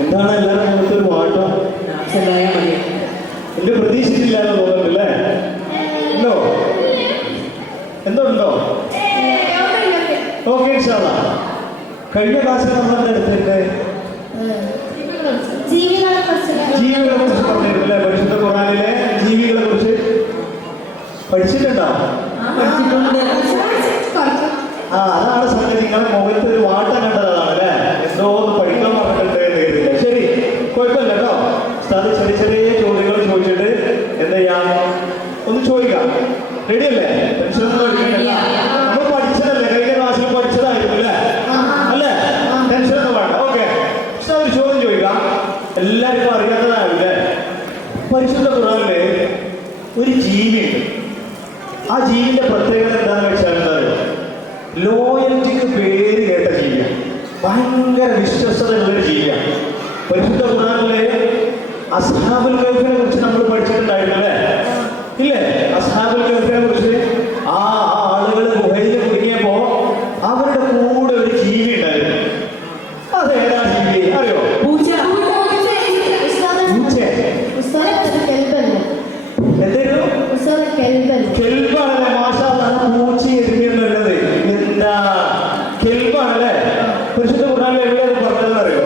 എന്താണ് എല്ലാവരും നമുക്കൊരു വാട്ടം എന്റെ പ്രതീക്ഷിച്ചില്ലാന്ന് തോന്നുന്നുണ്ടല്ലേ? ഉണ്ടോ? എന്തോ ഉണ്ടോ? ഓക്കെ, കഴിഞ്ഞ ക്ലാസ്സിൽ നമ്മൾ എടുത്തിട്ട് ജീവികളെ കുറിച്ച് പറഞ്ഞിരുന്നല്ലേ? പരിശുദ്ധ ഖുർആനിലെ ജീവികളെ കുറിച്ച് പഠിച്ചിട്ടുണ്ടോ? അതാണ് സംഗതി. നിങ്ങളെ മുഖത്ത് ഒരു വാട്ടം കണ്ടതാണ് അല്ലേ? എന്തോ ഒന്ന് പഠിക്കാൻ പറഞ്ഞിട്ടുണ്ട് എഴുതില്ല. ശരി, കുഴപ്പമില്ല കേട്ടോ. ചെറിയ ചെറിയ ചോദ്യങ്ങൾ ചോദിച്ചിട്ട് എന്താ ചെയ്യാം, ഒന്ന് ചോദിക്കാം. റെഡിയല്ലേ? ടെൻഷനൊന്നും എടുക്കണ്ട. നമ്മൾ പഠിച്ചതല്ലേ? കഴിഞ്ഞ ക്ലാസ്സിൽ പഠിച്ചതായിരുന്നു അല്ലേ? അല്ലേ? ടെൻഷനൊന്നും വേണ്ട. ഓക്കെ, പക്ഷെ ഒരു ചോദ്യം ചോദിക്കാം. എല്ലാവർക്കും അറിയാത്തതാവില്ലേ? പരിശുദ്ധ ഖുർആനിലെ ഒരു ജീവിയുണ്ട്. ആ ജീവിന്റെ പ്രത്യേകത എന്താണെന്ന് വെച്ചാൽ ലോയൽറ്റിക്ക് പേര് കേട്ട ജീവിയാണ്. ഭയങ്കര വിശ്വസ്തതയുള്ളൊരു ജീവിയാണ്. പരിശുദ്ധ ഖുർആനിലെ അസ്ഹാബുൽ കഹ്ഫിനെ കുറിച്ച് നമ്മൾ പഠിച്ചിട്ടുണ്ടായിരുന്നു അല്ലേ? ഇല്ലേ? അസ്ഹാബുൽ കഹ്ഫിനെ കുറിച്ച് ആ ആളുകൾ ഗുഹയിൽ കുടുങ്ങിയപ്പോ അവരുടെ കൂടെ ഒരു ജീവി ഉണ്ടായിരുന്നു. അതേതാ ജീവി അറിയോ? കെൽബാണല്ലേ? മാഷാ അല്ലാഹ്, പൂച്ച എരിഞ്ഞുള്ളത് എന്താ കെൽബാണല്ലേ? പരിശുദ്ധ ഖുർആനിൽ എവിടെയാണ് പറഞ്ഞതെന്ന് അറിയോ?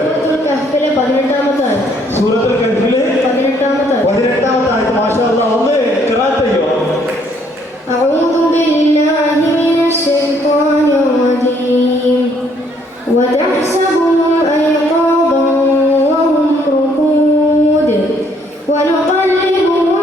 സൂറത്തുൽ കഹ്ഫിലെ 18-ാമത്തെ ആയത്ത്. മാഷാ അല്ലാഹ്, ഒന്ന് ഖിറാഅത്ത് ചെയ്യോ? അഊദു ബില്ലാഹി മിനശ് ശൈത്വാനിർ റജീം വതഹ്സബുഹും അയ്ഖാദൻ വഹും റുഖൂദ് വനുഖല്ലിബുഹും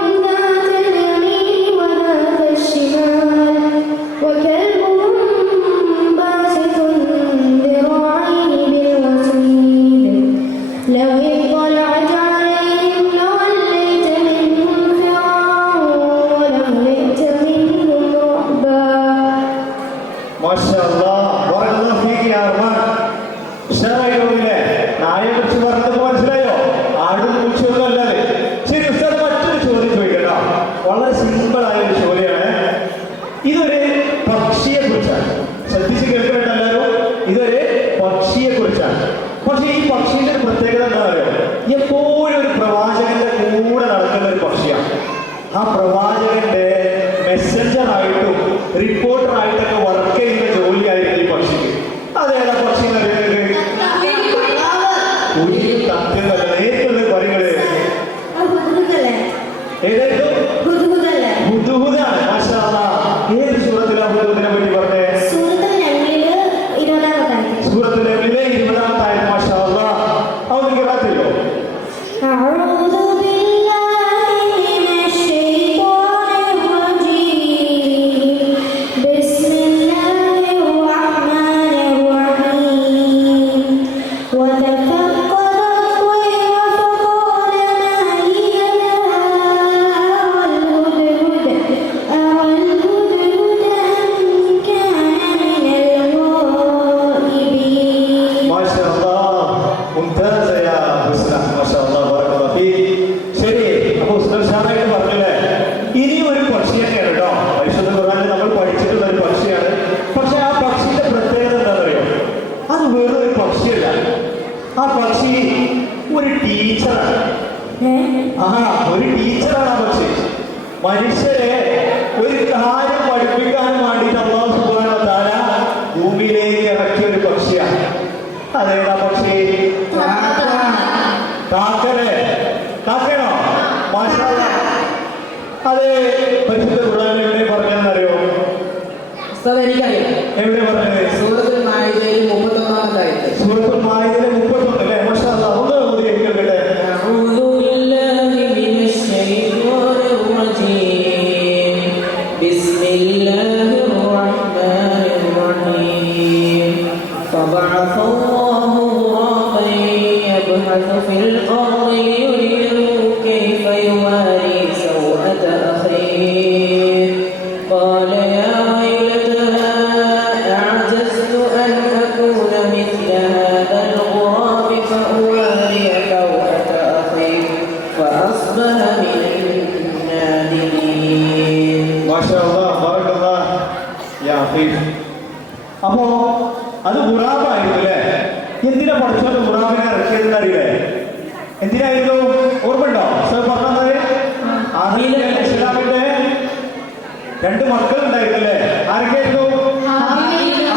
വളരെ സിമ്പിൾ ആയ ഒരു ചോദ്യമാണ്. ഇതൊരു പക്ഷിയെ കുറിച്ചാണ്. ശ്രദ്ധിച്ച് കേൾക്കട്ടെ എല്ലാവരും. ഇതൊരു പക്ഷിയെ കുറിച്ചാണ്. പക്ഷെ ഈ പക്ഷിയുടെ ഒരു പ്രത്യേകത എന്താ പറയുക? എപ്പോഴും ഒരു പ്രവാചകന്റെ കൂടെ നടക്കുന്ന ഒരു പക്ഷിയാണ്. ആ പ്രവാചകന്റെ മെസ്സഞ്ചറായിട്ടും റിപ്പോർട്ടറായിട്ടൊക്കെ വർക്ക് ചെയ്യുന്ന ജോലിയായിരിക്കും ഈ പക്ഷിക്ക്. അതേതാ പക്ഷി എന്ന് അറിയുന്നത്? നേരിട്ടുള്ള പണികള് ഏതായിരുന്നു? ഹുദ്ഹുദാണ്. മാഷാ അല്ലാഹ്. ഏത് സൂറത്തിലാണ് ഹുദ്ഹുദിനെ പറ്റി പറഞ്ഞേ? സൂറത്തുൽ നഹ്ലിലെ 20-ാമത്തെ ആയത്ത്. മാഷാ അല്ലാഹ്, അതൊന്ന് ഖിറാഅത്ത് ചെയ്യോ? അഊദു ബില്ലാഹി മിനശ് ശൈത്വാനിർ റജീം ബിസ്മില്ലാഹിർ റഹ്മാനിർ റഹീം ആ പക്ഷി ഒരു ടീച്ചറാണ്. ഒരു ടീച്ചറാണ് ആ പക്ഷി. മനുഷ്യരെ ഒരു കാര്യം പഠിപ്പിക്കാൻ വേണ്ടിയിട്ട് അല്ലാഹു സുബ്ഹാനഹു വ തആല ഭൂമിയിലേക്ക് ഇറക്കിയ ഒരു പക്ഷിയാണ്. അതേതാ പക്ഷി? കാക്കനെ. കാക്കണോ? മാഷാ അല്ലാഹ്. അതെ, പരിശുദ്ധ ഖുർആനിൽ എവിടെ പറഞ്ഞെന്നറിയോ? എനിക്കറിയാം. എവിടെ പറഞ്ഞത്? സൂറത്തുൽ മാഇദയിൽ 31-ാമത്തെ ആയത്ത്. സൂറത്തുൽ മാഇദയിൽ 31 അല്ലേ? മാഷാ അല്ലാഹ്, ഒന്ന് ഓതി കേൾക്കട്ടെ. അഊദു ബില്ലാഹി മിനശ് ശൈത്വാനിർ റജീം ബിസ്മില്ലാഹിർ റഹ്മാനിർ റഹീം ഫബഅസല്ലാഹു റാഫൻ യബ്ഹസു ഫിൽ അർളി യുരിയഹു കൈഫ യുവാരി സൗഅത അഖീഹി ഖാല യാ അപ്പോ അത് ഗുറാബായിരുന്നു അല്ലേ? എന്തിനാ പഠിച്ചോണ്ട് ഗുറാബിനെ ഇറക്കിയതെന്ന് അറിയില്ലേ? എന്തിനായിരുന്നു? ഓർമ്മയുണ്ടോ? സാർ പറഞ്ഞത് ഇസ്ലാമിന്റെ 2 മക്കളുണ്ടായിരുന്നല്ലേ? ആരൊക്കെയായിരുന്നു? ഹാബീലും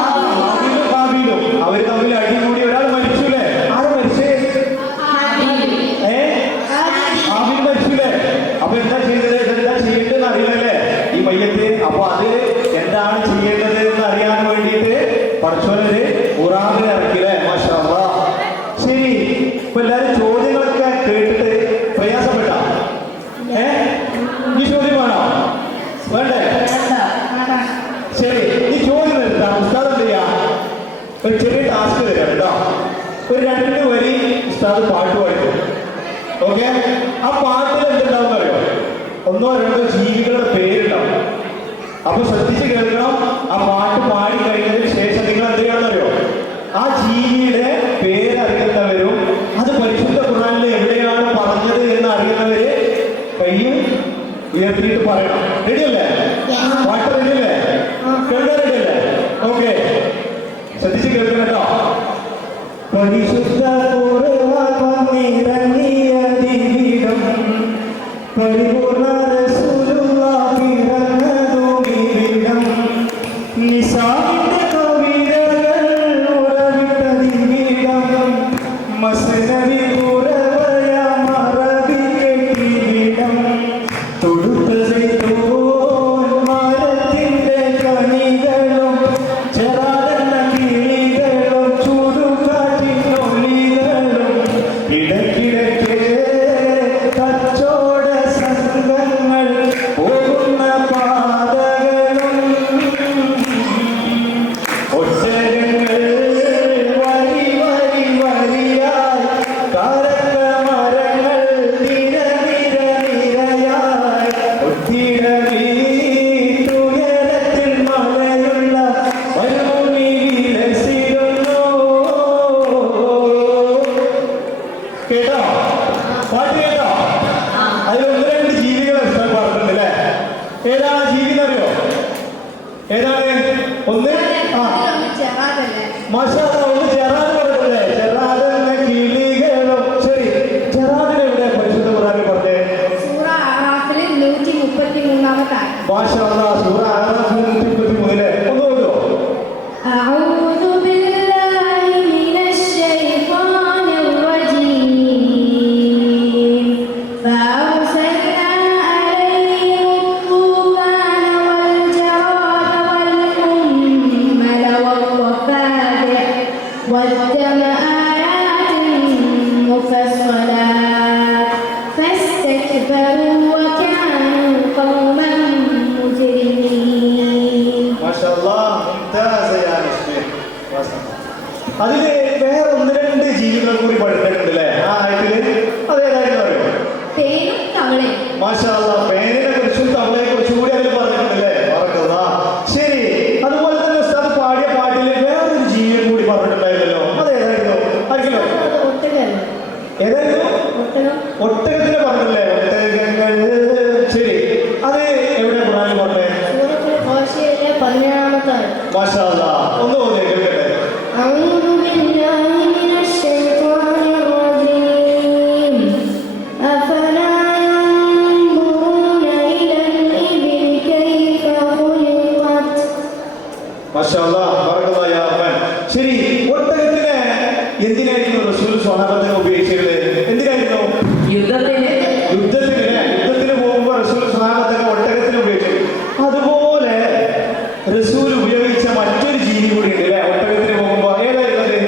ഹാബീലും. അവര് തമ്മിൽ അടികൂടി ഒരാൾ മരിച്ചുല്ലേ? ആര് മരിച്ചേ? ഹാബീൽ മരിച്ചുല്ലേ? അപ്പൊ എന്താ ചെയ്തത്? എന്താ ചെയ്യേണ്ടതെന്ന് അറിയില്ലല്ലേ ഈ മയ്യത്ത്? അപ്പൊ അത് എന്താണ് ചെയ്യേണ്ടത് എന്ന് അറിയാൻ വേണ്ടിയിട്ട് പഠിച്ചോനൊരു ഖുറാനിനെ ഇറക്കില്ലേ? മാഷാ അല്ലാഹ്. ശരി, ഇപ്പൊ എല്ലാരും ചോദ്യങ്ങളൊക്കെ കേട്ടിട്ട് പ്രയാസപ്പെട്ട ഈ ചോദ്യം വേണോ? വേണ്ടേ? ശരി, ഈ ചോദ്യം എടുത്താൽ ഉസ്താദ് എന്ത് ചെയ്യാം? ഒരു ചെറിയ ടാസ്ക് തരാം കേട്ടോ. ഒരു 2 വരി ഉസ്താദ് പാട്ട് പാടിക്കും. ഓക്കെ? ആ പാട്ടിൽ എന്തുണ്ടാവും അറിയോ? 1 or 2 ജീവികളുടെ പേരുണ്ടാവും. അപ്പൊ ശ്രദ്ധിച്ച് കേൾക്കണം. ആ പാട്ട് പാടി കഴിഞ്ഞതിന് ശേഷം നിങ്ങൾ എന്ത് ചെയ്യണമെന്നറിയോ? ആ ജീവിയുടെ പേരറിയുന്നവരും അത് പരിശുദ്ധ ഖുർആനിൽ എവിടെയാണ് പറഞ്ഞത് എന്ന് അറിയുന്നവര് കയ്യും ഉയർത്തിയിട്ട് പറയണം. റെഡിയല്ലേ? പാട്ട് റെഡിയല്ലേ? കേൾക്കാൻ റെഡിയല്ലേ? ഓക്കെ, ശ്രദ്ധിച്ച് കേൾക്കണം കേട്ടോ. പരിശുദ്ധ ഖുർആൻ വന്നിറങ്ങിയ ദിവസം പരിപൂർണ്ണ റസൂലുള്ളാഹി പിറന്നതും ഇവിടം. നിസാഇന്റെ കവിതകൾ ഉറവിട്ടതിവിടം. മസ്നവി ഉറവയാം അറബിക്കെട്ടിവിടം. തൊടുത്ത സൈതൂൻ മരത്തിന്റെ കണികളും ചെറാതെന്ന കിളികളും ചുടുകാറ്റിനൊലികളും ഇടയ്ക്കിടയ്ക്ക് കച്ചോട സംഘങ്ങൾ പോകുന്ന പാതകളും ഒട്ടകങ്ങൾ വരി വരി വരിയായി കരക്ക മരങ്ങൾ നിര നിര നിരയായി ഒത്തിടവി തുയരത്തിൽ മലയുള്ള മരുഭൂമി വിലസിരുന്നു. കേട്ടോ? പാട്ട് കേട്ടോ? അതിൽ 1-2 ജീവികൾ ഇഷ്ടം പറഞ്ഞിട്ടുണ്ടല്ലേ? ഏതാണ് ജീവി എന്നറിയോ? ഏതാണ്? ഒന്ന് മാഷാ അല്ലാഹ്, ഒന്ന് ചെറാട് പറഞ്ഞില്ലേ? ചെറാടെന്ന കിളികളും. ശരി, ചെറാടിനെ എവിടെ പരിശുദ്ധ ഖുർആനിൽ പറഞ്ഞേ? സൂറ അറാഫിലെ 133-ാമത്തെ ആയത്ത്. മാഷാ അല്ലാഹ്, സൂറ അറാഫിൽ 133 ഒന്ന് നോക്കോ? أعوذ بالله من الشيطان الرجيم فأرسلنا عليهم الطوفان والجراد والقمل والضفادع والدم آيات مفصلات فاستكبروا وكانوا قوما مجرمين. മാഷാ അല്ലാഹ്, മുംതാസ് യാ മുസ്ലിം. അതില് വേറെ 1-2 ജീവികൾ കൂടി പഠിപ്പിക്കുന്നുണ്ടല്ലേ ആ ആയത്തില്? അതേതായിരുന്നു അറിയോ? തേനും തവളയും. മാഷാ അല്ലാഹ്, പേനിനെ കുറിച്ചും തവളയെ കുറിച്ചും കൂടി അതിൽ പറഞ്ഞിട്ടുണ്ടല്ലേ? ബറക്കല്ലാഹ്. ശരി, അതുപോലെ തന്നെ ഉസ്താദ് പാടിയ പാട്ടിൽ വേറൊരു ജീവിയെ കൂടി പറഞ്ഞിട്ടുണ്ടായിരുന്നല്ലോ. അതേതായിരുന്നു? അറിയില്ലോ? ഒട്ടകമല്ല. ഏതായിരുന്നു? ഒട്ടകം. ഒട്ടകത്തിനെ പറഞ്ഞില്ലേ? ഒട്ടകങ്ങൾ. ശരി, അത് എവിടെ ഖുർആനിൽ പറഞ്ഞേ? സൂറത്തുൽ ഖാശിയയിലെ 17-ാമത്തെ ആയത്ത്. മാഷാ അല്ലാഹ്, ഒന്ന് ഓതേ കേൾക്കട്ടെ. أعوذ بالله من الشيطان الرجيم أفلا ينظرون إلى الإبل كيف خلقت. മാഷാ അല്ലാഹ്, ബറക്കല്ലാഹു യാ റഹ്മാൻ. ശരി, ഒട്ടകത്തിനെ എന്തിനായിരുന്നു റസൂൽ സ്വഹാബത്തിനെ ഉപയോഗിച്ചത്? എന്തിനായിരുന്നു? യുദ്ധത്തിന് യുദ്ധത്തിന് പോകുമ്പോൾ റസൂൽ സ്വഹാബത്തിനെ ഒട്ടകത്തിനെ ഉപയോഗിച്ചത്. അതുപോലെ റസൂൽ ഉപയോഗിച്ച മറ്റൊരു ജീവി കൂടി ഉണ്ട് അല്ലേ? ഒട്ടകത്തിന് പോകുമ്പോ ഏതായിരുന്നത്?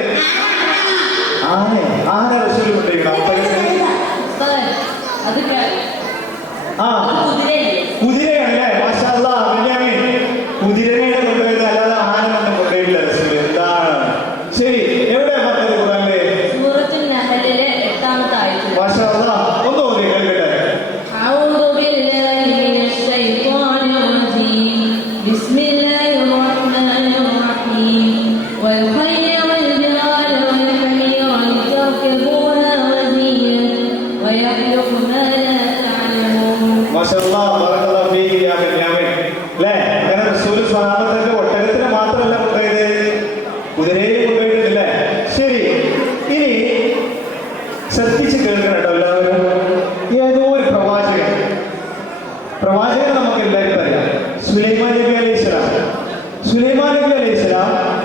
ആന റസൂൽ കൊണ്ടിരിക്കണം ഒട്ടകത്തിന്. അത് ആ കുതിരയാണല്ലേ? മാഷാ അല്ലാഹ്, ബെന്യാമിൻ കുതിരനെ കൊണ്ടുപോയത് അല്ലാതെ ആനൊന്നും കൊണ്ടുപോയില്ല റസൂൽ. എന്താണ്? ശരി, എവിടെ പറഞ്ഞത് ഖുർആനില്? സൂറത്തുൽ നഹ്ലിലെ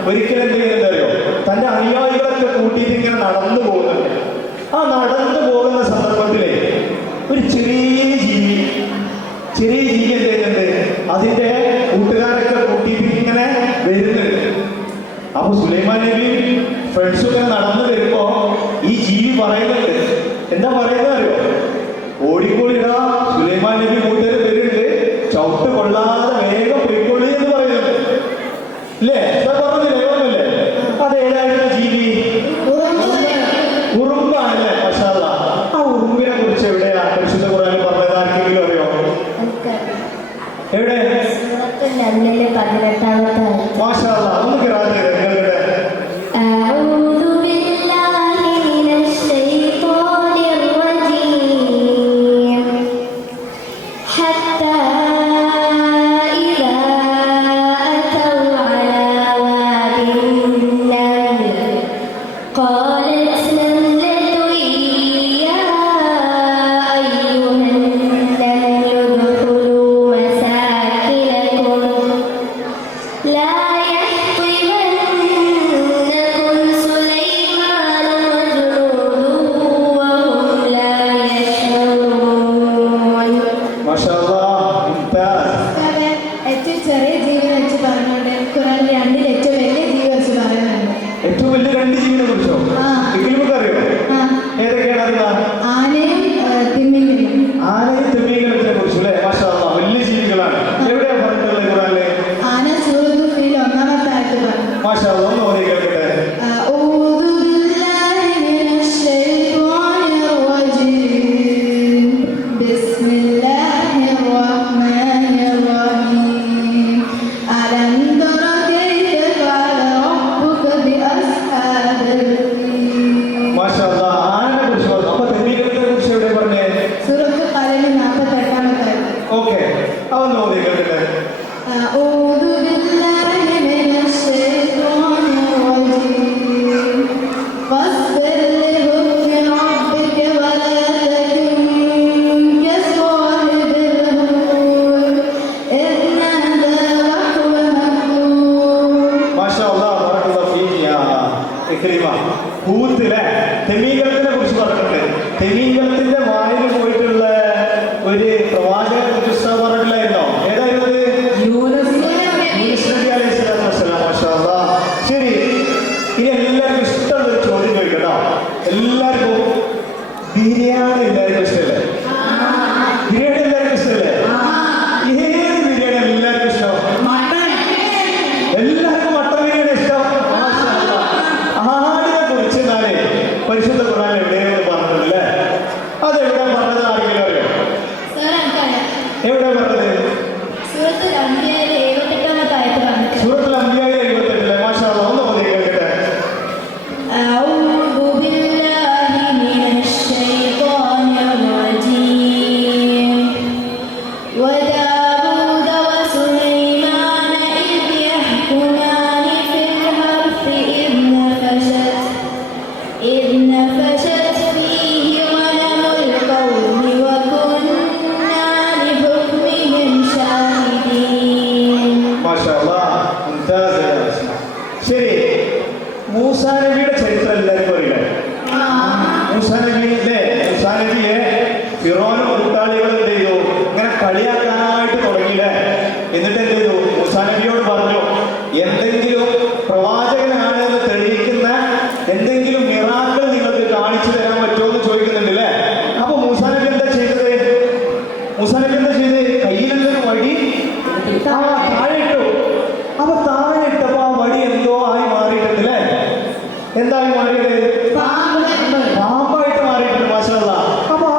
ഒരിക്കലും എന്ത് ചെയ്യുന്നത് അറിയോ, തന്റെ അനുയായികളൊക്കെ കൂട്ടിയിട്ട് ഇങ്ങനെ നടന്നു പോകുന്നുണ്ട്. ആ നടന്നു പോകുന്ന സന്ദർഭത്തിലെ ഒരു ചെറിയ ജീവി എന്ത് ചെയ്യുന്നുണ്ട്, അതിന്റെ കൂട്ടുകാരൊക്കെ കൂട്ടിയിട്ട് ഇങ്ങനെ വരുന്നുണ്ട്. അപ്പൊ സുലൈമാൻ നബി ഫ്രണ്ട്സും ഇങ്ങനെ നടന്നു വരുമ്പോ ഈ ജീവി പറയുന്നുണ്ട്. എന്താ പറയുന്നത് അറിയോ? ഓടിക്കോളിടാ, സുലൈമാൻ നബി കൂട്ടുകാർ വരുന്നുണ്ട്, ചവിട്ട് കൊള്ളാതെ വേഗം പോയിക്കൊള്ളി എന്ന് പറയുന്നുണ്ട്. ഇല്ലേ? എന്താ പറഞ്ഞില്ലേ? ഒന്നല്ലേ? അതേതായിരുന്നു ജീവി? ഉറുമ്പാണല്ലേ? മാഷാ അല്ലാ. ആ ഉറുമ്പിനെ കുറിച്ച് എവിടെയാ പരിശുദ്ധ ഖുർആനിൽ പറഞ്ഞത്? ആർക്കെങ്കിലും അറിയോ? എവിടെ? മാഷാ അല്ലാ. ഒന്ന് കിറാത്ത് ചെയ്തേ നിങ്ങളുടെ. أعوذ بالله من الشيطان الرجيم حتى إذا أتوا على واد النمل قالت نملة يا أيها النمل ادخلوا مساكنكم لا يحطمنكم سليمان وجنوده وهم لا يشعرون. മാഷാ അല്ലാ. മുംതാസ്. ഏറ്റവും ചെറിയ ജീവി വെച്ച് പറഞ്ഞോണ്ട് ഖുറാനിൽ രണ്ടിൽ ഏറ്റവും വലിയ ജീവി വെച്ച് പറയുന്നുണ്ട്. ഏറ്റവും വലിയ രണ്ട് ജീവിനെ കുറിച്ചോ ആ. നിങ്ങൾക്ക് അറിയോ? ആ, ഏതൊക്കെയാണ് അത്? ആനയും തിമിംഗലവും. ആനയും തിമിംഗലത്തിനെ കുറിച്ച് അല്ലേ? മാഷാ അല്ലാ. വലിയ ജീവികളാണ്. എവിടെയാ പറഞ്ഞിട്ടുള്ളത് ഖുറാനില്? ആന സൂറത്തുൽ ഫീൽ ഒന്നാമത്തെ ആയത്ത് പറഞ്ഞു. മാഷാ അല്ലാ. ഒന്ന് ഓതി കേൾക്കട്ടെ. أعوذ بالله من الشيطان الرجيم بسم الله الرحمن الرحيم ألم تر كيف فعل ربك بأصحاب الفيل. മാഷാ അല്ലാ. ആനയെ കുറിച്ച് പറഞ്ഞു. അപ്പൊ തിമിംഗലത്തിനെ കുറിച്ച് എവിടെ പറഞ്ഞേ? സൂറത്തുൽ ഖലമിൽ 48-ാമത്തെ ആയത്ത്. ഓക്കെ, അതൊന്ന് ഓതി കേൾക്കട്ടെ. أعوذ بالله من الشيطان الرجيم فاصبر لحكم ربك ولا تكن كصاحب الحوت إذ نادى وهو مكذوب. മാഷാ അല്ലാ. ബറക്കല്ലാഹു ഫീക് യാ ഇക്രിമ. ഹൂത്തിലെ തിമിംഗലത്തിനെ കുറിച്ച് പറഞ്ഞിട്ടുണ്ട്. തിമിംഗലത്തിന്റെ വായിൽ പോയിട്ടുള്ള ഒരു പ്രവാചകനെ കുറിച്ച് പറഞ്ഞിട്ടില്ലായിരുന്നോ? ഏതായിരുന്നു അത്? യൂനസ് യൂനുസ് നബി അലൈഹി സ്വലാത്തു വസ്സലാം. മാഷാ അല്ലാ. ശരി, ഇനി എല്ലാവർക്കും ഇഷ്ടമുള്ള ഒരു ചോദ്യം ചോദിക്കട്ടോ. എല്ലാവർക്കും ബിരിയാണി എല്ലാവർക്കും ഇഷ്ടമല്ലേ? ബിരിയാണി എല്ലാവർക്കും ഇഷ്ടമല്ലേ? ഏത് ബിരിയാണി എല്ലാവർക്കും ഇഷ്ടം? എല്ലാവർക്കും മട്ടൻ ബിരിയാണി ഇഷ്ടം. മാഷാ അല്ലാ. ആടിനെ കുറിച്ച് എന്നാലേ പരിശുദ്ധ ഖുർആനിൽ എവിടെയെന്ന് പറഞ്ഞിട്ടുണ്ടല്ലേ? അതെവിടെ പറഞ്ഞത് ആരെങ്കിലും അറിയോ? സാർ എനിക്കറിയാം. എവിടെ പറഞ്ഞത്? സൂറത്തുൽ അംബിയയിലെ 78-ാമത്തെ ആയത്ത് പറഞ്ഞിട്ടുണ്ട്. സൂറത്തുൽ അംബിയായിലെ 78-ലെ. മാഷാ അല്ലാ. ഒന്ന് ഓതി കേൾക്കട്ടെ. أعوذ بالله من الشيطان الرجيم وداود وسليمان إذ يحكمان في الحرث إذ نفشت فيه غنم القوم وكنا لحكمهم شاهدين. മാഷാ അല്ലാ. മുംതാസ്. ശരി, മൂസാ നബിയുടെ ചരിത്രം എല്ലാവർക്കും അറിയില്ലേ? മൂസാ നബിയിലെ ഫിറോനും കൂട്ടാളികളും എന്ത് ചെയ്തു? ഇങ്ങനെ കളിയാക്കാനായിട്ട് തുടങ്ങിയില്ലേ? എന്നിട്ട് എന്ത് ചെയ്തു? മൂസാ നബിയോട് പറഞ്ഞു, എന്തെങ്കിലും പ്രവാചകനാണ് എന്ന് തെളിയിക്കുന്ന എന്തെങ്കിലും മിറാക്കിൾ നിങ്ങൾക്ക് കാണിച്ചു തരാൻ പറ്റുമോ എന്ന് ചോദിക്കുന്നുണ്ടല്ലേ? അപ്പൊ മൂസാ നബി എന്താ ചെയ്തത്? കയ്യിലെന്തൊരു വടി താഴെ ഇട്ടു. അപ്പൊ താഴെ ഇട്ടപ്പോ ആ വടി എന്തോ ആയി മാറിയിട്ടുണ്ടല്ലേ? എന്തായി മാറിയത്? പാമ്പായിട്ട് മാറിയിട്ടുണ്ട്. മാഷാ അല്ലാ. അപ്പൊ ആ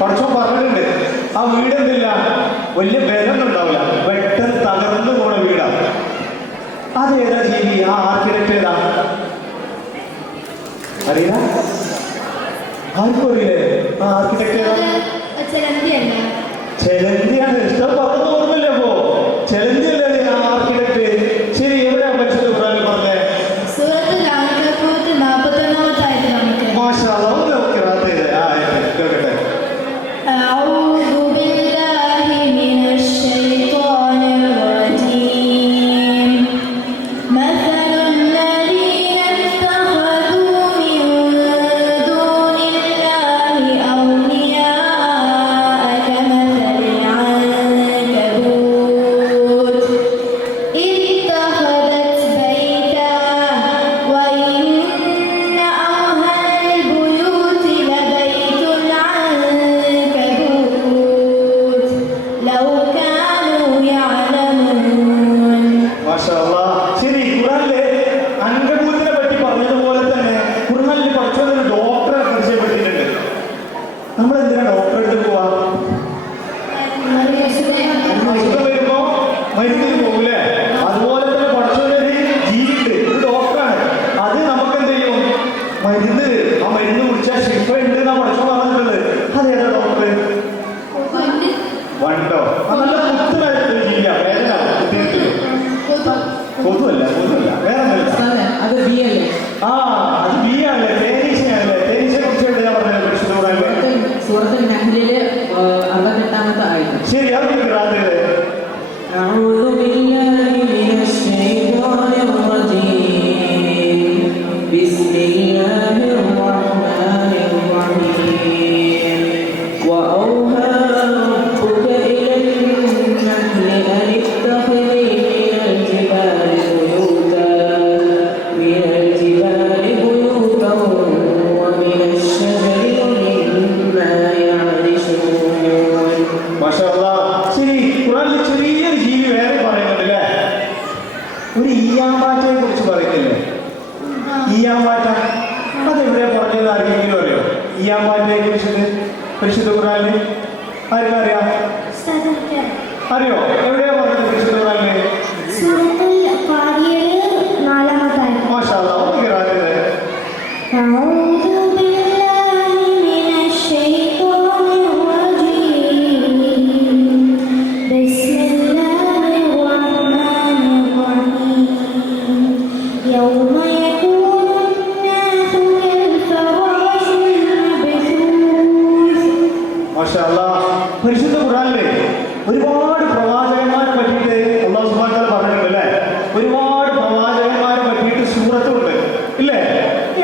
കുറച്ചും പറഞ്ഞിട്ടുണ്ട് ആ വീട് എന്തില്ല വലിയ ബലമൊന്നും ഉണ്ടാവില്ല, പെട്ടെന്ന് തകർന്നു പോണ വീടാണ്. അതേതാ ജീവി? ആ ആർക്കിടെക്ട് ഏതാ അറിയില്ല? ആർക്കും അറിയില്ലേ ആ ആർക്കിടെക്ട് ഏതാ? ചെലന്തിയല്ല. ചെലന്തിയാണ്. ഇഷ്ടം പറഞ്ഞു ഓർമ്മല്ലേ? അപ്പോ ചെലന്തിയല്ലേ ആ ആർക്കിടെക്ട്? ശരി, എവിടെയാ പരിശുദ്ധ ഖുർആനിൽ പറഞ്ഞേ? സൂറത്തുൽ അൻകബൂത്ത് 41-ാമത്തെ ആയത്ത് നമുക്ക്. മാഷാ അല്ലാഹ്, ഒന്ന് ഖിറാഅത്ത് ചെയ്തേ. ആ കേൾക്കട്ടെ. أعوذ بالله من الشيطان الرجيم مثل الذين اتخذوا من دون الله أولياء كمثل العنكبوت اتخذت بيتا وإن أوهن البيوت لبيت العنكبوت لو كانوا يعلمون. മാഷാ അല്ലാഹ്. ശരി, ഖുർആനിലെ അൻകബൂത്തിനെ പറ്റി പറഞ്ഞതുപോലെ തന്നെ ഖുർആനിൽ പഠിച്ചൊരു ഡോക്ടറെ പരിചയപ്പെടുത്തിയിട്ടുണ്ട്. നമ്മൾ എന്തിനാ ഡോക്ടറെ അടുത്ത് പോവാ? അസുഖം വരുമ്പോ മരുന്നിന് പോകൂലേ? അതുപോലെ തന്നെ പഠിച്ചൊരു ജീവിണ്ട്, ഒരു ഡോക്ടറാണ്. അത് നമുക്ക് എന്ത് ചെയ്യും? മരുന്ന് തരും. ആ മരുന്ന് കുടിച്ചാൽ ശിഫ ഉണ്ട് എന്നാ പഠിച്ചു പറഞ്ഞിട്ടുള്ളത്. അതേതാ ഡോക്ടർ? വണ്ടോ? നല്ല കുത്തനായിട്ടൊരു ജീവിയാ. വേദന കുത്തിയിട്ട് കൊതുവല്ല, വേറെ ഒന്നുമില്ല. അത് ബി അല്ലേ? ആ അത് ബി ആണല്ലേ, തേനീച്ചയാണല്ലേ. തേനീച്ചയെ കുറിച്ച് ഞാൻ പറഞ്ഞത് പരിശുദ്ധ ഖുർആനിൽ. സൂറത്തുൽ നഹ്ലിലെ 68-ാമത്തെ ആയത്ത്. ശരി, അത് ഖിറാഅത്ത് ചെയ്തേ. أعوذ بالله من الشيطان الرجيم بسم الله الرحمن الرحيم وأوحى ربك إلى النحل أن اتخذي من الجبال بيوتا ومن الشجر ومما يعرشون. മാഷാ അല്ലാഹ്. ശരി, ഖുർആനിൽ ചെറിയൊരു ജീവി വേറെ പറയുന്നുണ്ടല്ലേ? ഒരു ഈയാമ്പാറ്റയെ കുറിച്ച് പറയുന്നില്ലേ? ഈയാമ്പാറ്റ അതെവിടെയാ പറഞ്ഞത്? ആർക്കെങ്കിലും അറിയോ ഈയാമ്പാറ്റയെ കുറിച്ചിട്ട്? പരിശുദ്ധ ഖുർആനിൽ ആർക്കറിയാം? അറിയോ? എവിടെയാ പറഞ്ഞത് പരിശുദ്ധ ഖുർആനിൽ? സൂറത്തുൽ ഖാരിയയിൽ 4-ാമത്തെ ആയത്ത്. മാഷാ അല്ലാഹ്, ഒന്ന് ഖിറാഅത്ത് ചെയ്തേ. أعوذ بالله من الشيطان الرجيم بسم الله الرحمن الرحيم يوم يكون الناس كالفراش المبثوث. മാഷാ അല്ലാഹ്. പരിശുദ്ധ ഖുർആനിൽ ഒരുപാട് പ്രവാചകന്മാരെ പറ്റിയിട്ട് അല്ലാഹു സുബ്ഹാനഹു വ തആല പറഞ്ഞിട്ടുണ്ടല്ലേ? ഒരുപാട് പ്രവാചകന്മാരെ പറ്റിയിട്ട് സൂറത്തുണ്ട് ഇല്ലേ?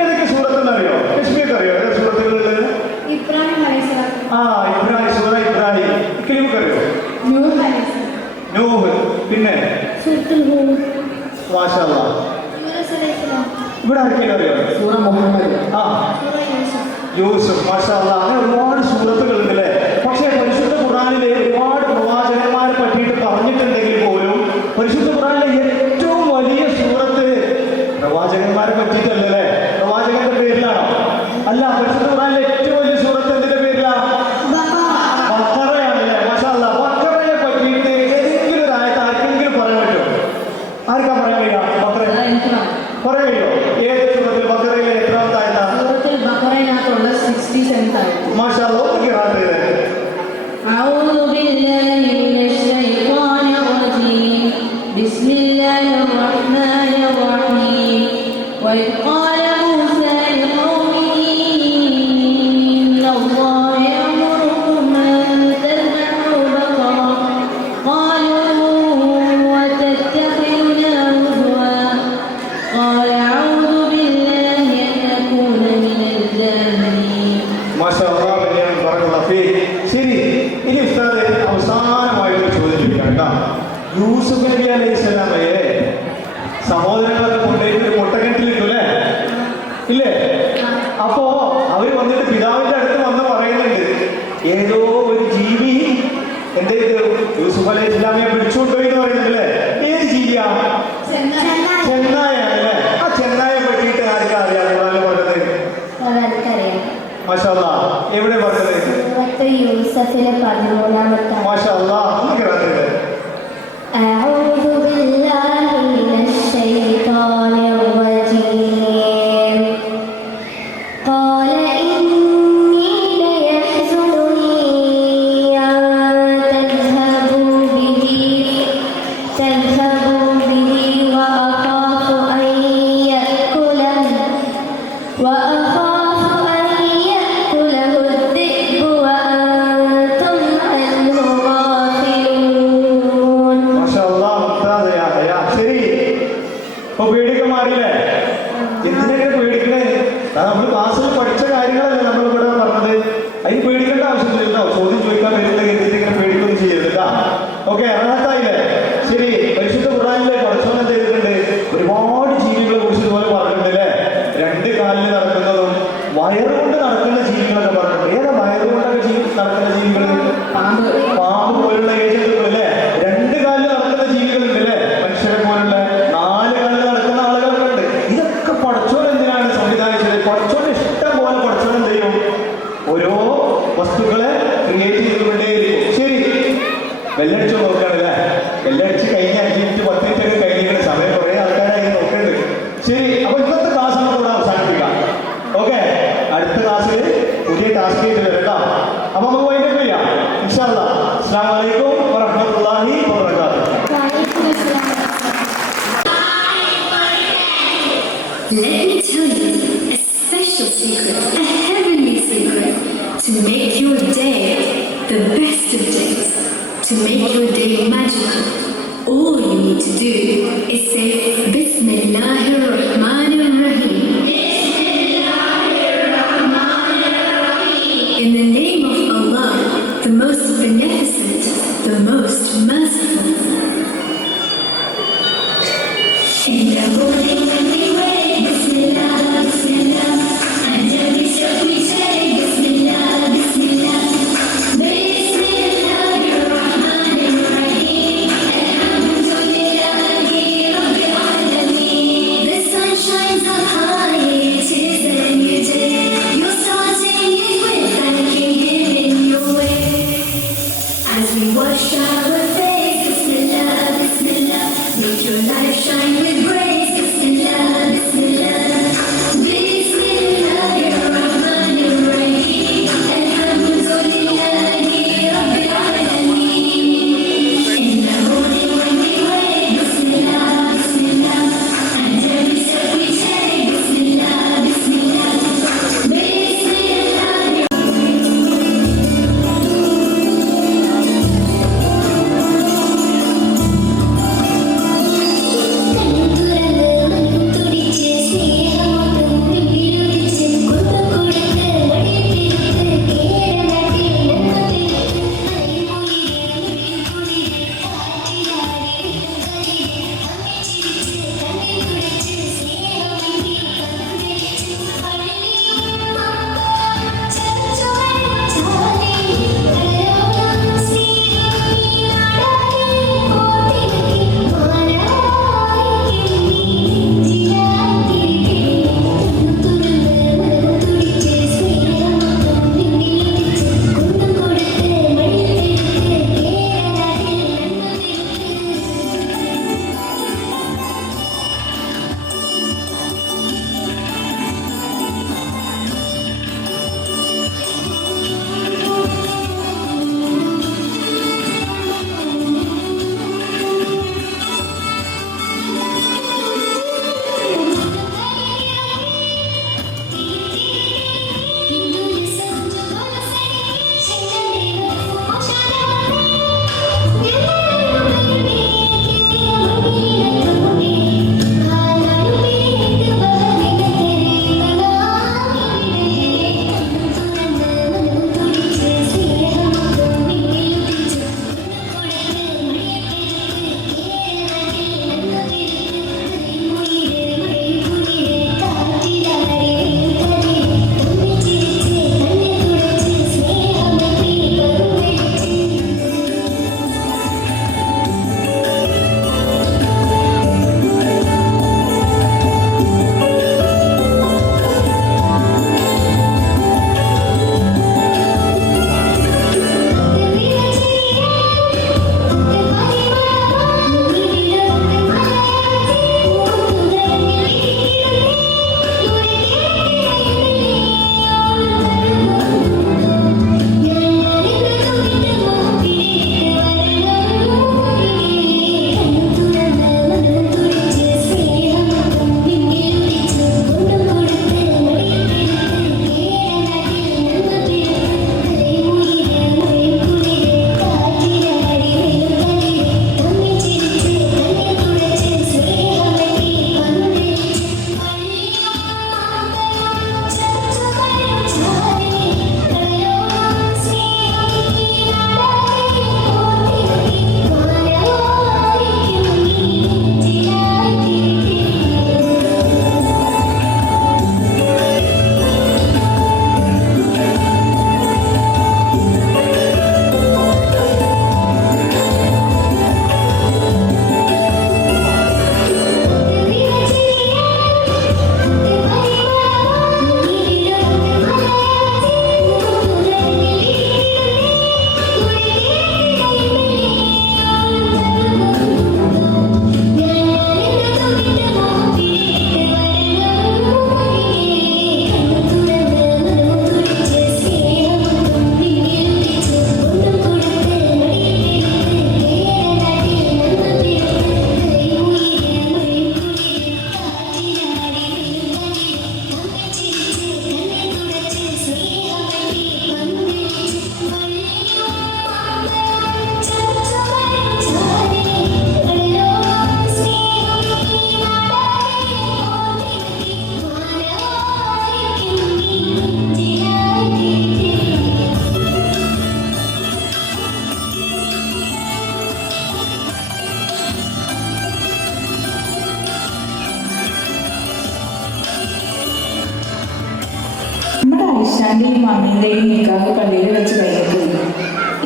ഏതൊക്കെ സൂറത്തെന്ന് അറിയോ? കശ്മീർക്ക് അറിയോ ഏതൊക്കെ സൂറത്തുകളുള്ളത്? ഇബ്രാഹിം അലൈഹിസ്സലാം, ആ ഇബ്രാഹിം, സൂറ ഇബ്രാഹിം. ഇക്ലിമുക്ക് അറിയോ? നൂഹ് അലൈഹിസ്സലാം, നൂഹ്. പിന്നെ സൂറത്തുൽ ഹൂദ്, മാഷാ അല്ലാഹ്. യൂനുസ് അലൈഹിസ്സലാം, ഇവിടെ ആർക്കെങ്കിലും അറിയോ? സൂറ മുഹമ്മദ്. ആ സൂറ യൂസുഫ്. യൂസുഫ്. മാഷാ അല്ലാഹ്. അങ്ങനെ ഒരുപാട് സൂറത്തുകൾ ഉണ്ടല്ലേ? പക്ഷേ പരിശുദ്ധ ഖുർആനിലെ ഒരുപാട് പ്രവാചകന്മാരെ പറ്റിയിട്ട് പറഞ്ഞിട്ടുണ്ടെങ്കിൽ പോലും പരിശുദ്ധ ഖുർആനിലെ ഏറ്റവും വലിയ സൂറത്ത് പ്രവാചകന്മാരെ പറ്റിയിട്ടല്ലേ? പ്രവാചകന്റെ പേരിലാണോ? അല്ല, പരിശുദ്ധ ഖുർആനിലെ ഏറ്റവും വലിയ സൂറത്ത് എന്തിന്റെ പേരിലാ? ബഖറയാണല്ലേ? മാഷാ അല്ലാഹ്. ബഖറയെ പറ്റിയിട്ട് ഏതെങ്കിലും ഒരു ആയത്ത് ആർക്കെങ്കിലും പറയാൻ പറ്റുമോ? ആർക്കാ പറയാൻ കഴിയുക? ബഖറ എനിക്ക് പറയാൻ കഴിയുമോ? ഏത് സൂറത്തിൽ ബഖറയിലെ എത്രാമത്തെ ആയത്താണ്? സൂറത്തുൽ ബഖറയിനകത്തുള്ള 67th ആയത്ത്. മാഷാ അല്ലാഹ്, ഒന്ന് ഖിറാഅത്ത് ചെയ്തേ. أعوذ بالله من الشيطان الرجيم بسم الله الرحمن الرحيم وإذ قال موسى لقومه إن الله يأمركم أن تذبحوا بقرة قالوا وتتخذنا هزوا قال أعوذ بالله أن أكون من الجاهلين. മാഷാ അല്ലാഹ്, ബറക്കല്ലാഹു ഫീക്. ശരി, ഇനി ഉസ്താദ് അവസാനമായിട്ട് ചോദ്യം ചോദിക്കാം കേട്ടോ. യൂസുഫ് നബി അലൈഹിസ്സലാമയെ സഹോദരങ്ങളൊക്കെ കൊണ്ടുപോയിട്ട് ഒരു പൊട്ടക്കിണറ്റിലിട്ടു അല്ലേ? ഇല്ലേ? അപ്പോ അവര് വന്നിട്ട് പിതാവിന്റെ അടുത്ത് വന്ന് പറയുന്നുണ്ട്, ഏതോ ഒരു ജീവി എന്റെ യൂസുഫ് അലൈഹി ഇസ്ലാമിയെ പിടിച്ചുകൊണ്ടുപോയി എന്ന് പറയുന്നുണ്ടല്ലേ? ഏത് ജീവിയാ? ചെന്നായല്ലേ? ആ ചെന്നായെ പറ്റിയിട്ട് ആർക്കാ അറിയാം? ഖുർആനിൽ പറഞ്ഞത്? അവർക്കറിയാം. മാഷാ അല്ലാഹ്. എവിടെ പറഞ്ഞത്? സൂറത്ത് യൂസഫിലെ 13-ാമത്തെ മാഷാ അല്ലാഹ് ഒന്ന് കേൾക്കുന്നുണ്ട്. أعوذ بالله من الشيطان الرجيم قال إني ليحزنني أن تذهبوا به وأخاف أن يأكله الذئب وأنتم عنه غافلون. മാഷാ അല്ലാഹ് മുംതാസ് യാ ഹയാ. ശരി, ഇപ്പൊ പേടിയൊക്കെ മാറിയില്ലേ? എന്തിനൊക്കെ പേടിക്കണേ? നമ്മൾ ക്ലാസ്സിൽ പഠിച്ച കാര്യങ്ങളല്ലേ നമ്മൾ ഇവിടെ പറഞ്ഞത്. അതിന് പേടിക്കേണ്ട ആവശ്യമില്ല കേട്ടോ. ചോദ്യം ചോദിക്കാൻ വരുന്ന രീതിയിൽ ഇങ്ങനെ പേടിക്കൊന്നും ചെയ്യരുത് കേട്ടോ. ഓക്കെ, അർഹത്തായില്ലേ? ശരി, പരിശുദ്ധ ഖുർആനിലെ പഠിച്ചോളം ചെയ്തിട്ടുണ്ട്. ഒരുപാട് ജീവികളെ കുറിച്ച് ഇതുപോലെ പറഞ്ഞിട്ടുണ്ട് അല്ലേ? 2 കാലിൽ നടക്കുന്നതും വയറുകൊണ്ട് നടക്കുന്ന ജീവികളൊക്കെ പറഞ്ഞിട്ടുണ്ട്. ഏതാ വയറുകൊണ്ടൊക്കെ നടക്കുന്ന ജീവികൾ? പാമ്പ് പാമ്പ് പോലുള്ള ഏജന്റുകൾ അല്ലേ? 2 കാലിൽ നടക്കുന്ന ജീവികളുണ്ട് അല്ലേ? മനുഷ്യരെ പോലുള്ള 4 കാലിൽ നടക്കുന്ന ആളുകളൊക്കെ ഉണ്ട്. ഇതൊക്കെ പഠിച്ചോൻ എന്തിനാണ് സംവിധാനിച്ചത്? പഠിച്ചോൻ ഇഷ്ടം പോലെ പഠിച്ചോൻ എന്ത് ചെയ്യും? ഓരോ വസ്തുക്കളെ ക്രിയേറ്റ് ചെയ്തുകൊണ്ടേയിരിക്കും. ശരി, ബെല്ലടിച്ചു നോക്കുകയാണല്ലേ? ബെല്ലടിച്ച് കഴിഞ്ഞ 5 മിനിറ്റ് 10 മിനിറ്റ് ഒക്കെ കഴിഞ്ഞിട്ട് സമയം കുറേ ആൾക്കാരായി നോക്കുന്നുണ്ട്. ശരി, അപ്പൊ ഇന്നത്തെ ക്ലാസ് നമുക്കിവിടെ അവസാനിപ്പിക്കാം. ഓക്കെ, അടുത്ത ക്ലാസ്സിൽ പുതിയ ടാസ്ക് ചെയ്ത് വരാം കേട്ടോ. അപ്പൊ നമുക്ക് വൈകിട്ട് ചെയ്യാം ഇൻഷാ അല്ലാഹ്. അസ്സലാമു അലൈക്കും വറഹ്മത്തുള്ളാഹി വബറകാതുഹു. Let me tell you a special secret, a heavenly secret, to make your day the best of days, to make your day magical. All you need to do is say Bismillahir Rahmanir Rahim. In the name of Allah, the most beneficent, the most merciful. In the morning when we wake, Bismillah, Bismillah, and every step we take, Bismillah, Bismillah. Bismillahir Rahmanir Rahim. Alhamdulillahi Rabbil അച്ഛൻ്റെയും അമ്മേൻ്റെയും നിക്കാഹ് പള്ളിയിൽ വെച്ച് കഴിഞ്ഞിട്ടുണ്ട്.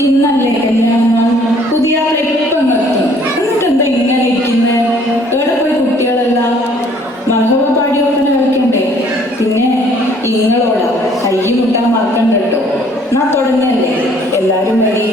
ഇന്നല്ലേ കല്യാണം? പുതിയ ആൾ എപ്പം എത്തും? എന്നിട്ട് എന്താ ഇങ്ങനെ ഇരിക്കുന്നത്? എവിടെ പോയി കുട്ടികളെല്ലാം? മഹബ പാടിയൊക്കെ കളിക്കണ്ടേ? പിന്നെ ഇങ്ങളോടാ കൈ മുട്ടാൻ മറക്കണ്ട കേട്ടോ. എന്നാ തുടങ്ങിയല്ലേ, എല്ലാരും വരി.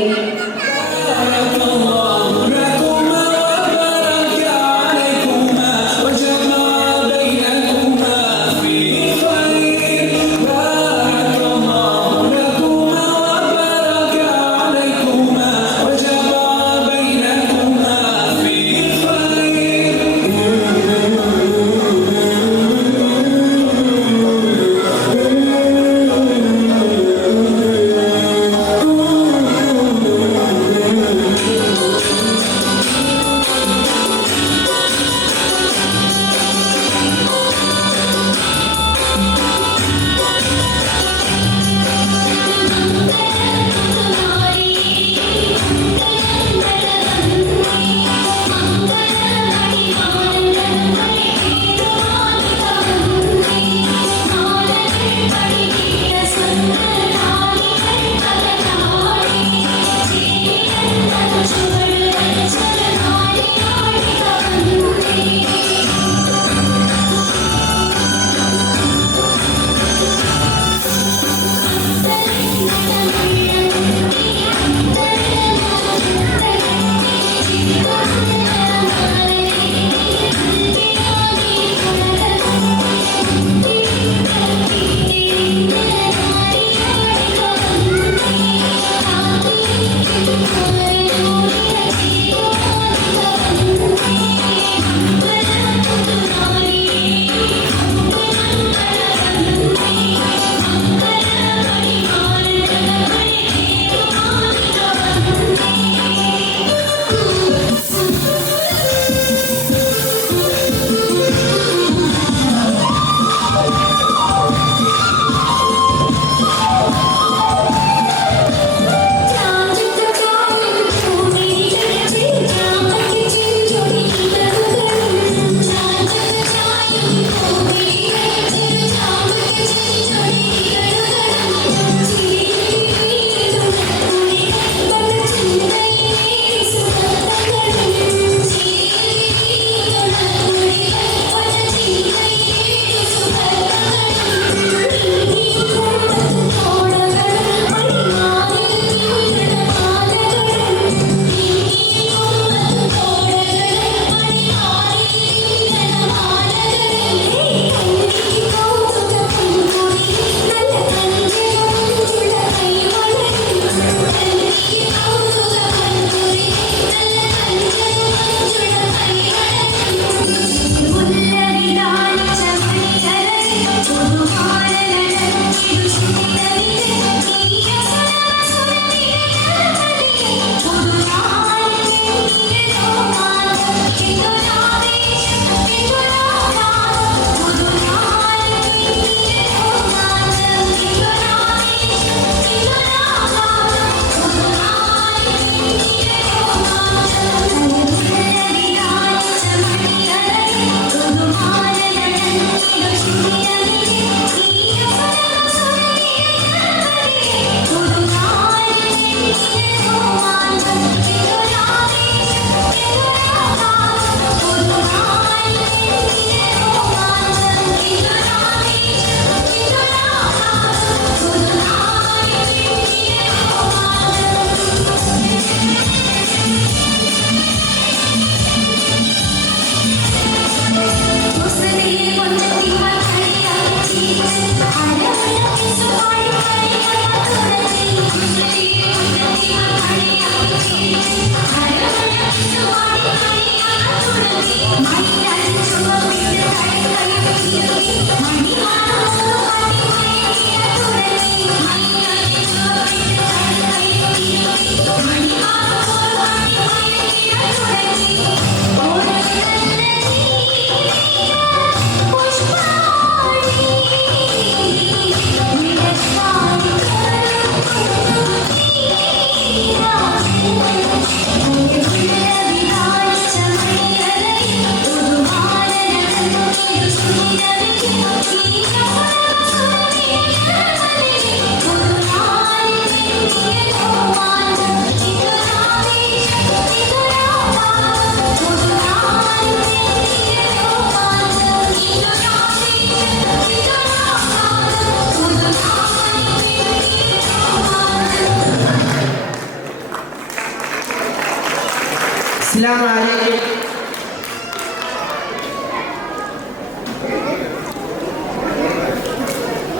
അസ്സലാമു അലൈക്കും.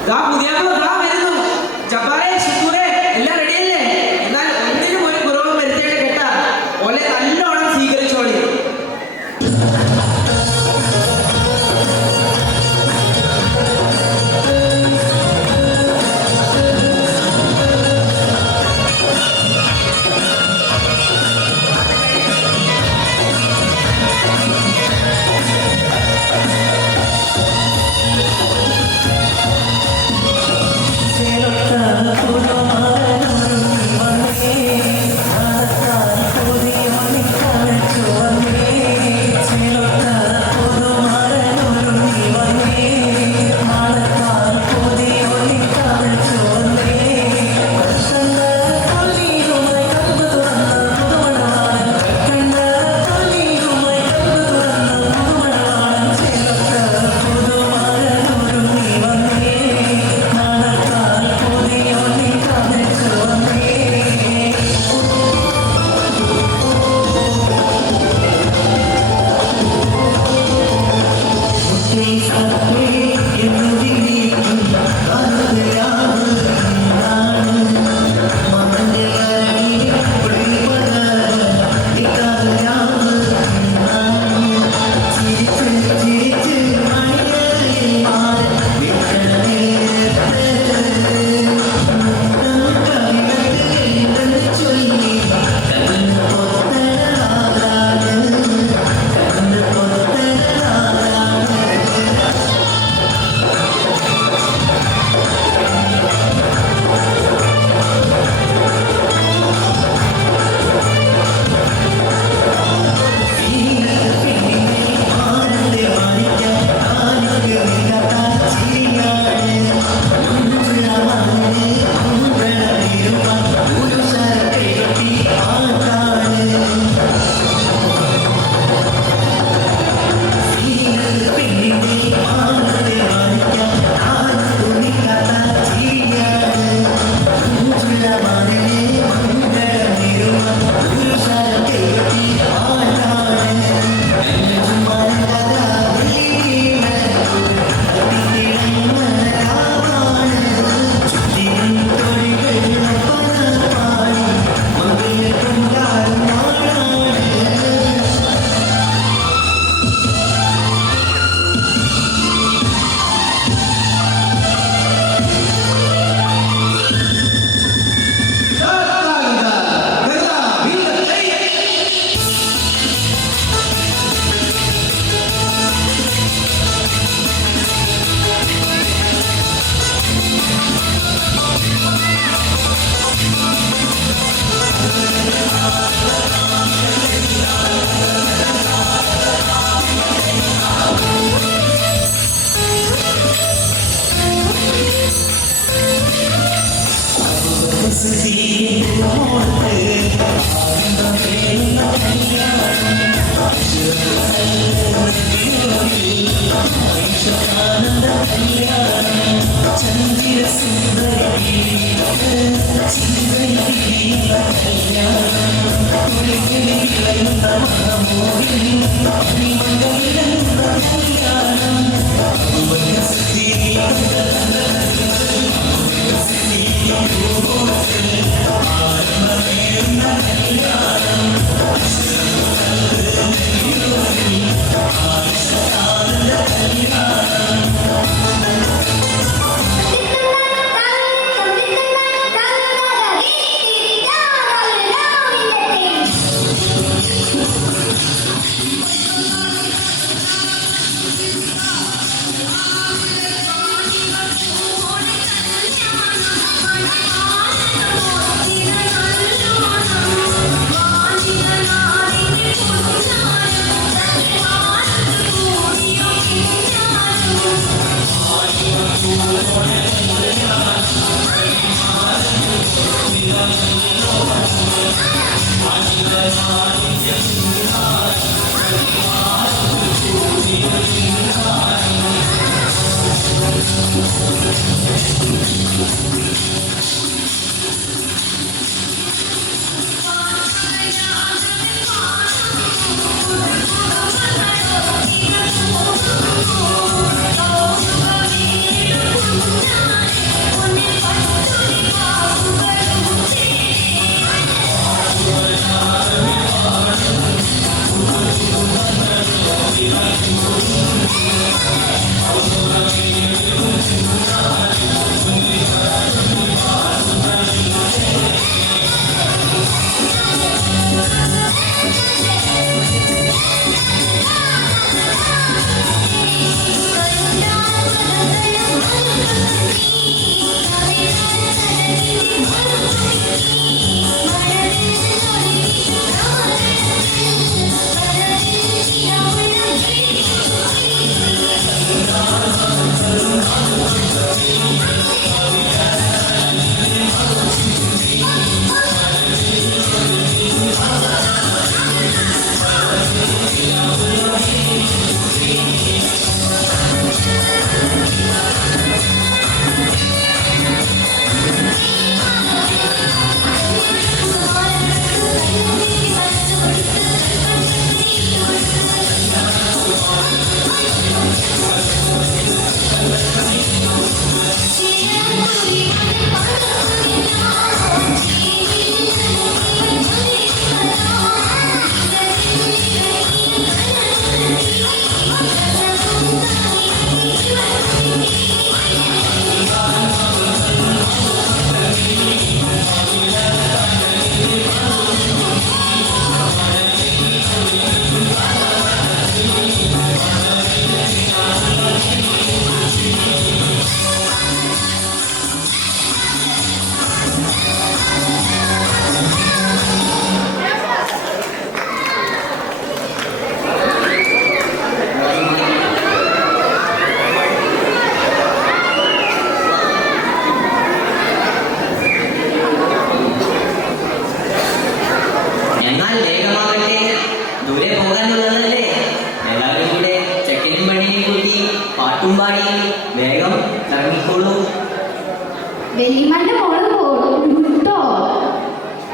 ദാ പുതിയാപ്പിള ദാ വരുന്നു. ജബ്ബാറേ, ഷിക്കൂറേ, എല്ലാം റെഡിയല്ലേ? എന്നാൽ ഒന്നിനും ഒരു കുറവും വരുത്തേണ്ട കേട്ടാ. ഓലെ നല്ലോണം സ്വീകരിച്ചോളി.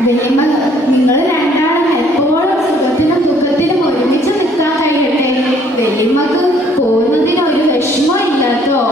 വലിയമ്മ നിങ്ങൾ രണ്ടാളും എപ്പോഴും സുഖത്തിനും ദുഃഖത്തിനും ഒരുമിച്ച് നിൽക്കാൻ കഴിയട്ടെ. വലിയമ്മക്ക് പോകുന്നതിന് ഒരു വിഷമം ഇല്ലാട്ടോ.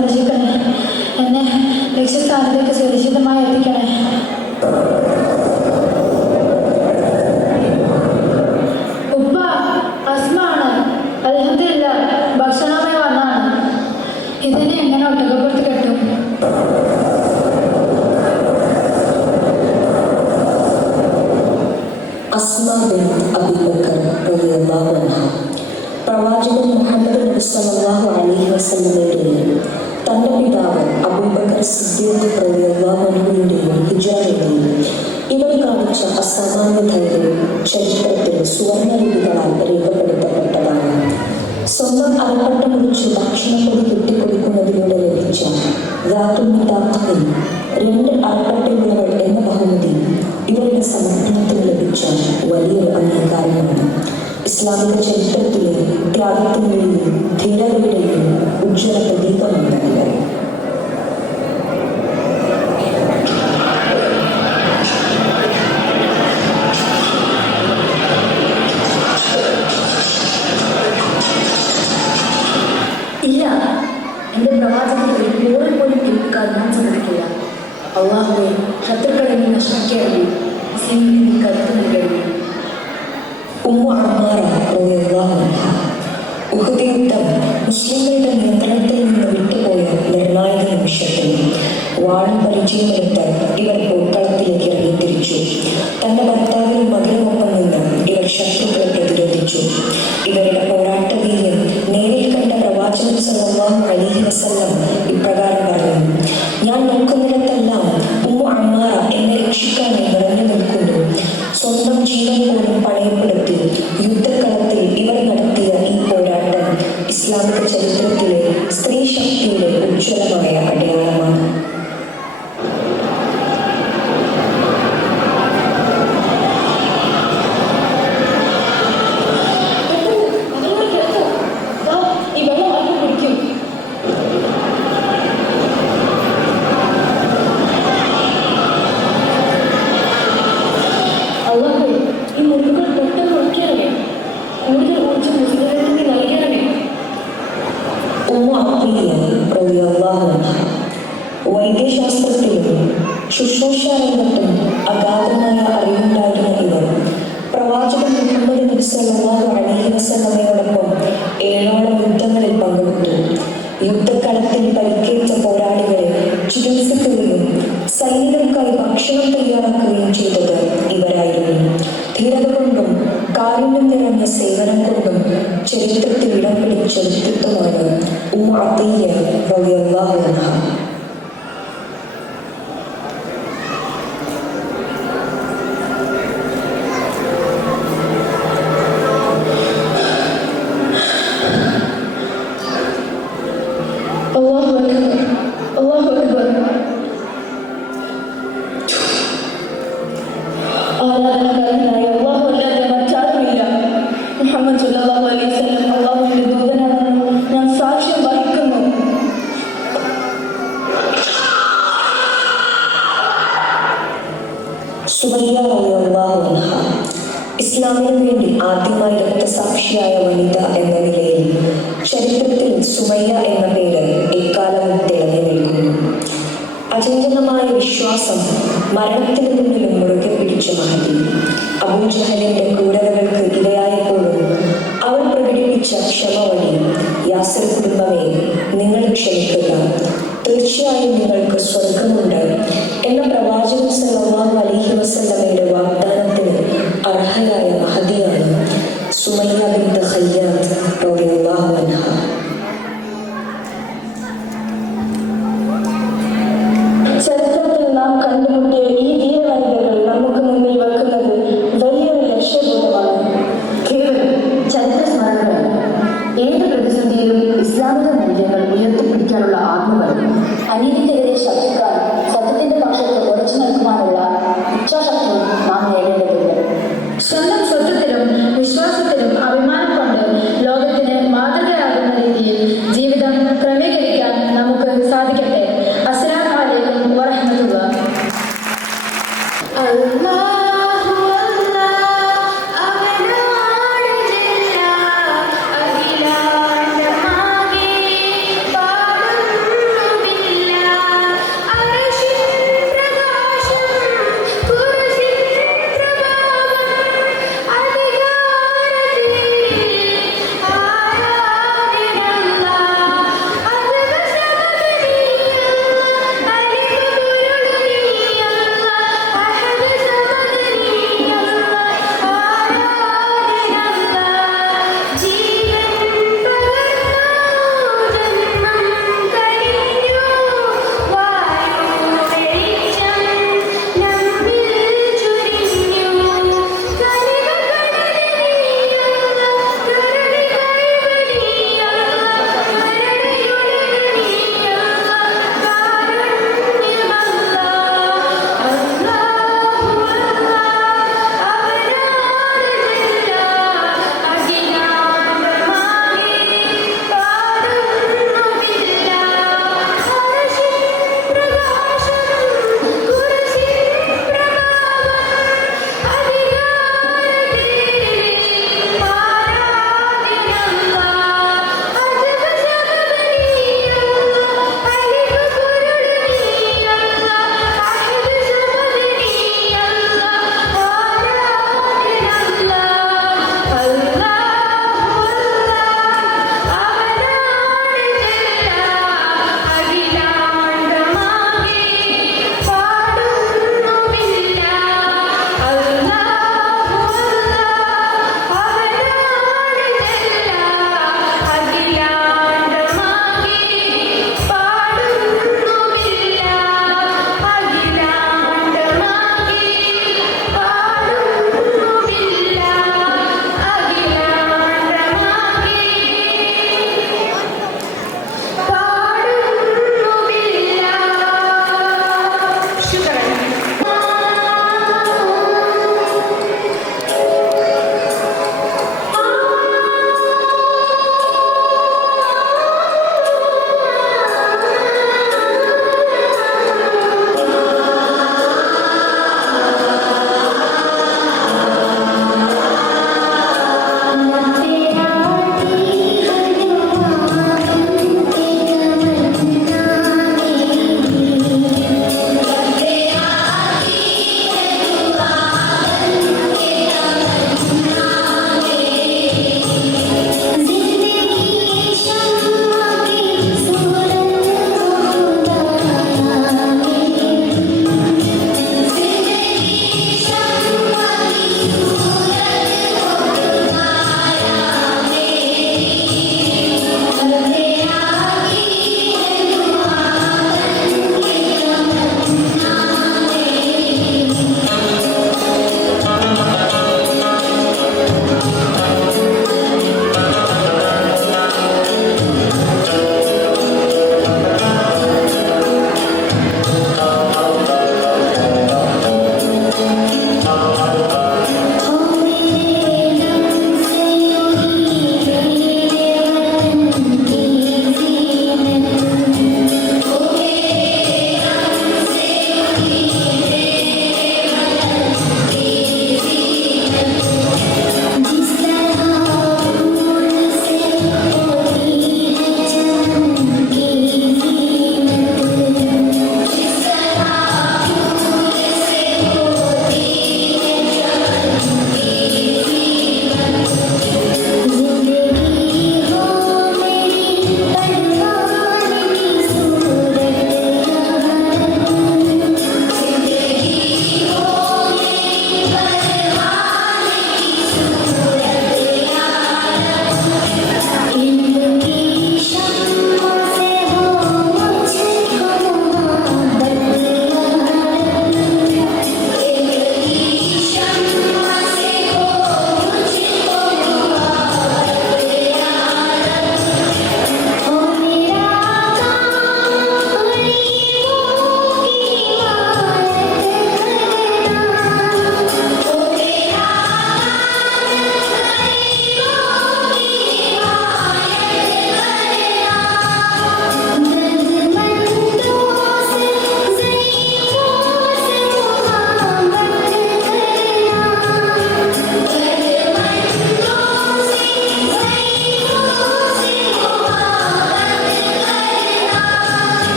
സംരക്ഷിക്കണേ. എന്നെ ലക്ഷ്യസ്ഥാനത്തേക്ക് സുരക്ഷിതമായി എത്തിക്കണേ. ഉപ്പ, അസ്മാണ്. അൽഹംദുലില്ലാ, ഭക്ഷണമായി വന്നാണ്. ഇതിനെ എങ്ങനെ ഒട്ടകപ്പുറത്ത് കെട്ടും? അസ്മാ ബിൻത് അബൂബക്കർ റളിയല്ലാഹു അൻഹ പ്രവാചകൻ മുഹമ്മദ് നബി സല്ലല്ലാഹു അലൈഹി വസല്ലമയുടെയും തന്റെ പിതാവ് അബൂബക്കർ സിദ്ദീഖ് റളിയല്ലാഹു അൻഹുവിന്റെയും ഹിജ്റയിലും ഇവർ കാണിച്ച അസാമാന്യ ധൈര്യം ചരിത്രത്തിൽ സുവർണലിപികളാൽ രേഖപ്പെടുത്തപ്പെട്ടതാണ്. സ്വന്തം അരപ്പട്ട മുറിച്ച് ഭക്ഷണപ്പൊടി കെട്ടിക്കൊടുക്കുന്നതിലൂടെ ലഭിച്ച ധാതുമിതാഖിൽ 2 അരപ്പട്ടയുള്ളവൾ എന്ന ബഹുമതി ഇവരുടെ സമർപ്പണത്തിന് ലഭിച്ച വലിയൊരു അംഗീകാരമാണ്. ഇസ്ലാമിക ചരിത്രത്തിലെ ത്യാഗത്തിന്റെയും ധീരതയുടെയും ഉജ്ജ്വല പ്രതീകമാണ് ഇവർ. ഇല്ല, എന്റെ പ്രവാചകരെ പോറിൽ പോലും കേൾക്കാൻ ഞാൻ സമ്മതിക്കില്ല. അള്ളാഹുവെ, ശത്രുക്കളെ നീ നശിപ്പിക്കണമേ, മുസ്ലിമിനെ നീ കരുത്തു നൽകണമേ. ഉമ്മു അമ്മാറ റളിയല്ലാഹു അൻഹ ഉഹദ് യുദ്ധം മുസ്ലിങ്ങളുടെ നിയന്ത്രണത്തിൽ നിന്ന് വിട്ടുപോയ നിർണായക നിമിഷത്തിൽ വാളും പരിചയമെടുത്ത് ഇവർ പോർക്കളത്തിലേക്ക് ഇറങ്ങിത്തിരിച്ചു. തന്റെ ഭർത്താവിനും മകനുമൊപ്പം നിന്ന് ഇവർ ശത്രുക്കളെ പ്രതിരോധിച്ചു. ഇവരുടെ പോരാട്ടവീര്യം നേരിൽ കണ്ട പ്രവാചകൻ സല്ലല്ലാഹു അലൈഹി വസല്ലം ഇപ്രകാരം പറഞ്ഞു: ഞാൻ നോക്കുന്നിടത്തെല്ലാം ഉമ്മു അമ്മാറ എന്നെ രക്ഷിക്കാനായി നിറഞ്ഞു നിൽക്കുന്നു. സ്വന്തം ജീവൻ പോലും പണയപ്പെടുത്തി യുദ്ധക്കളത്തിൽ ഇവർ നടത്തിയ ഈ പോരാട്ടം ഇസ്ലാമിക ചരിത്രത്തിലെ സ്ത്രീ ശക്തിയുടെ ഉജ്ജ്വലമായ അടയാളമാണ്. ഈ മുറിവുകൾ പെട്ടെന്ന് നോക്കിയാലേ കൂടുതൽ ഊർജ്ജം മുസ്ലിമിന് നൽകിയാലേ. ഉമ്മു അത്തീയ റളിയല്ലാഹു അൻഹ വൈദ്യശാസ്ത്രത്തിലും ശുശ്രൂഷാരംഗത്തും അഗാധമായ അറിവുണ്ടായിരുന്ന ഇവർ പ്രവാചകൻ മുഹമ്മദ് നബി സല്ലല്ലാഹു അലൈഹി വസല്ലമയോടൊപ്പം 7ഓളം യുദ്ധങ്ങളിൽ പങ്കെടുത്തു. യുദ്ധക്കളത്തിൽ പരിക്കേറ്റ പോരാളികളെ ചികിത്സിക്കുകയും സൈനികർക്കായി ഭക്ഷണം തയ്യാറാക്കുകയും ചെയ്തത് ഇവരായിരുന്നു. ധീരത കൊണ്ടും കാരുണ്യം നിറഞ്ഞ സേവനം കൊണ്ടും ചരിത്രത്തിൽ ഇടം പിടിച്ച വ്യക്തിത്വമാണ് ഉമ്മു അത്തീയ റളിയല്ലാഹു അൻഹ. അല്ലാഹു അക്ബർ, അല്ലാഹു അക്ബർ. ആരാധനാകാരനായ അല്ലാഹു അല്ലാതെ മറ്റാരുമില്ല. മുഹമ്മദ് സല്ലല്ലാഹു അലൈഹി വസല്ലം അല്ലാഹുവിന്റെ ദൂതനാണെന്ന് ഞാൻ സാക്ഷ്യം വഹിക്കുന്നു. സുമയ്യ റളിയല്ലാഹു അൻഹ ഇസ്ലാമിനു വേണ്ടി ആദ്യമായി രക്തസാക്ഷിയായ വനിത എന്ന നിലയിൽ ചരിത്രത്തിൽ സുമയ്യ എന്ന പേര് എക്കാലവും തിളങ്ങി നിൽക്കുന്നു. അചഞ്ചലമായ വിശ്വാസം മരണത്തിന് മുന്നിലും മുറുകെ പിടിച്ച മഹതി അബൂജഹലിന്റെ ക്രൂരതകൾക്ക് ഇരയായപ്പോഴും അവർ പ്രകടിപ്പിച്ച ക്ഷമ വഴി യാസിർ കുടുംബമേ, നിങ്ങൾ ക്ഷമിക്കുക, തീർച്ചയായും നിങ്ങൾക്ക് സ്വർഗമുണ്ട് എന്ന പ്രവാചകൻ സല്ലല്ലാഹു അലൈഹി വസല്ലമയുടെ വാഗ്ദാനത്തിന് അർഹയായ മഹദിയാണ് സുമയ്യ ബിൻത് ഖയ്യാത്ത് റളിയല്ലാഹു അൻഹ. ചരിത്രത്തിൽ നാം കണ്ടുമുട്ടിയ ഈ ധീരവനിതകൾ നമുക്ക് മുന്നിൽ വെക്കുന്നത് വലിയൊരു ലക്ഷ്യബോധമാണ്. കേവലം ചരിത്ര സ്മരണകൾ. ഏത് പ്രതിസന്ധിയിലും ഇസ്ലാമിക മൂല്യങ്ങൾ ഉയർത്തിപ്പിടിക്കാനുള്ള ആത്മബലം, അനീതിക്കെതിരെ ശബ്ദിക്കാൻ സത്യത്തിന്റെ പക്ഷത്ത്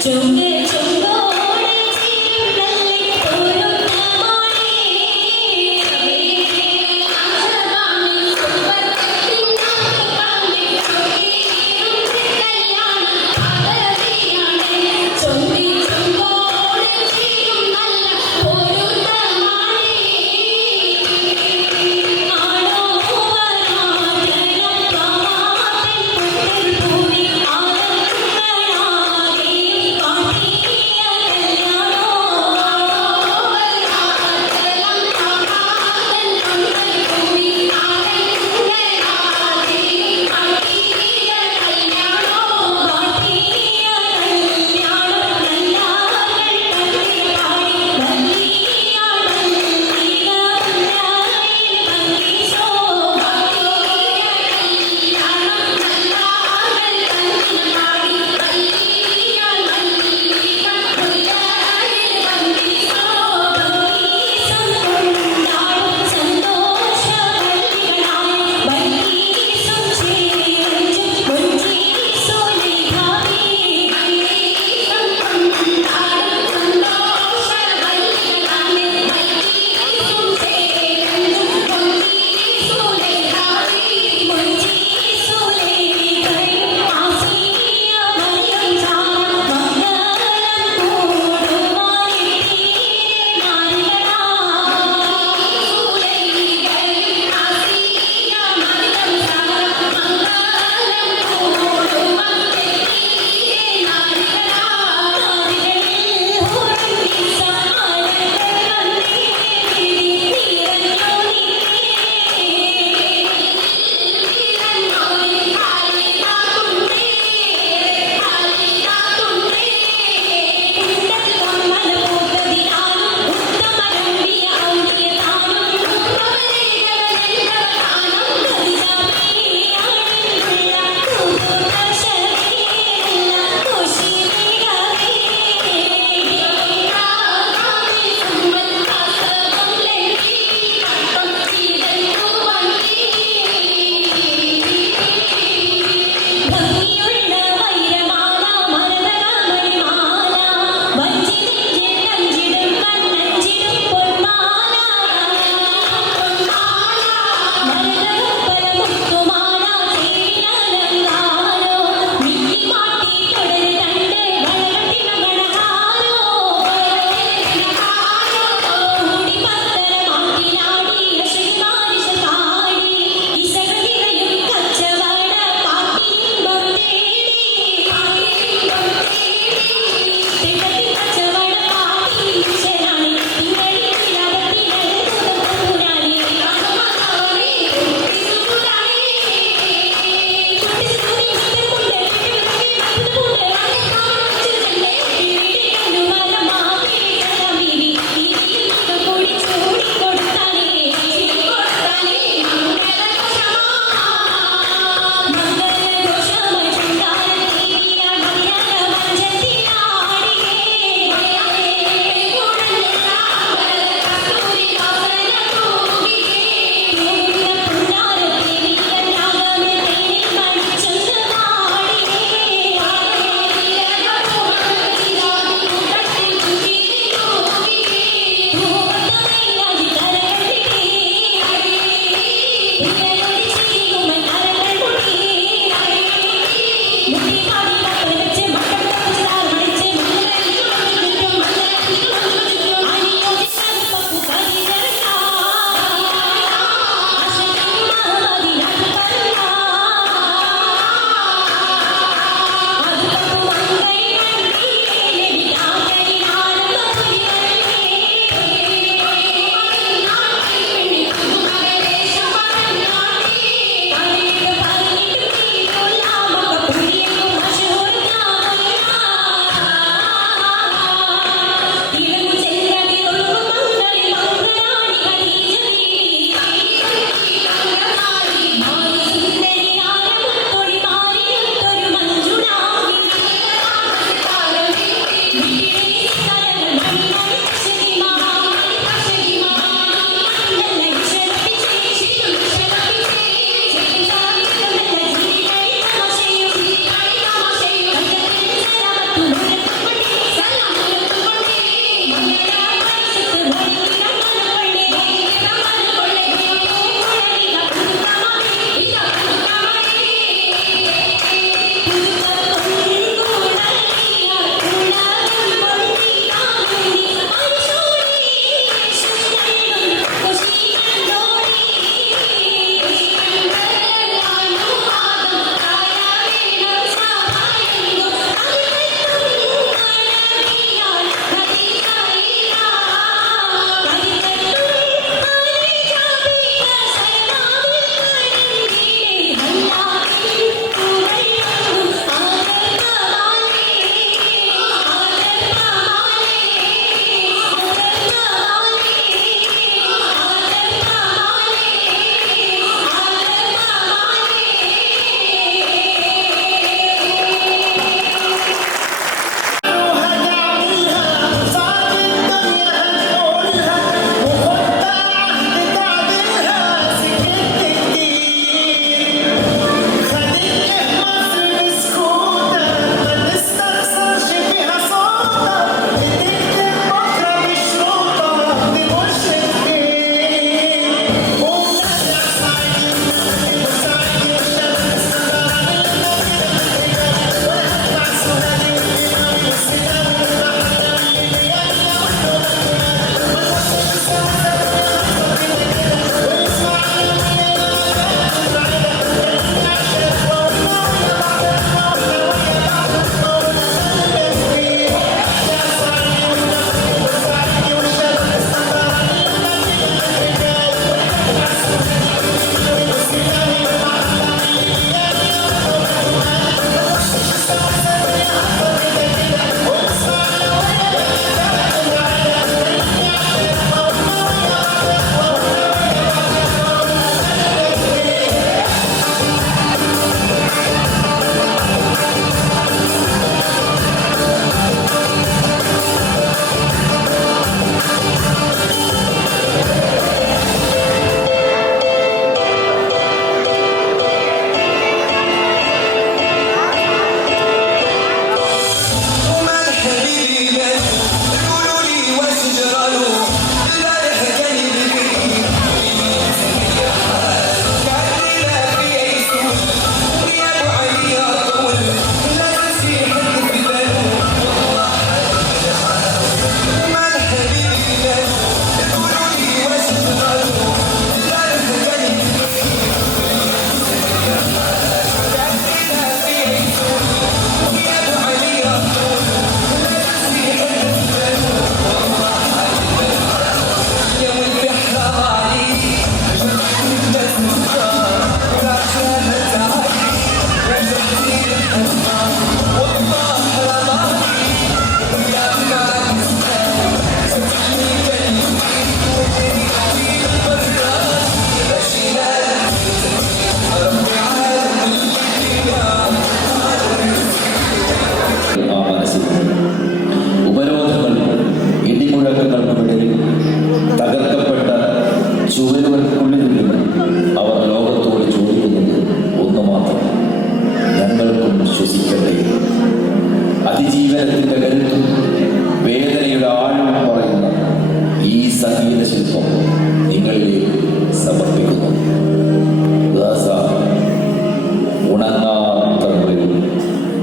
Party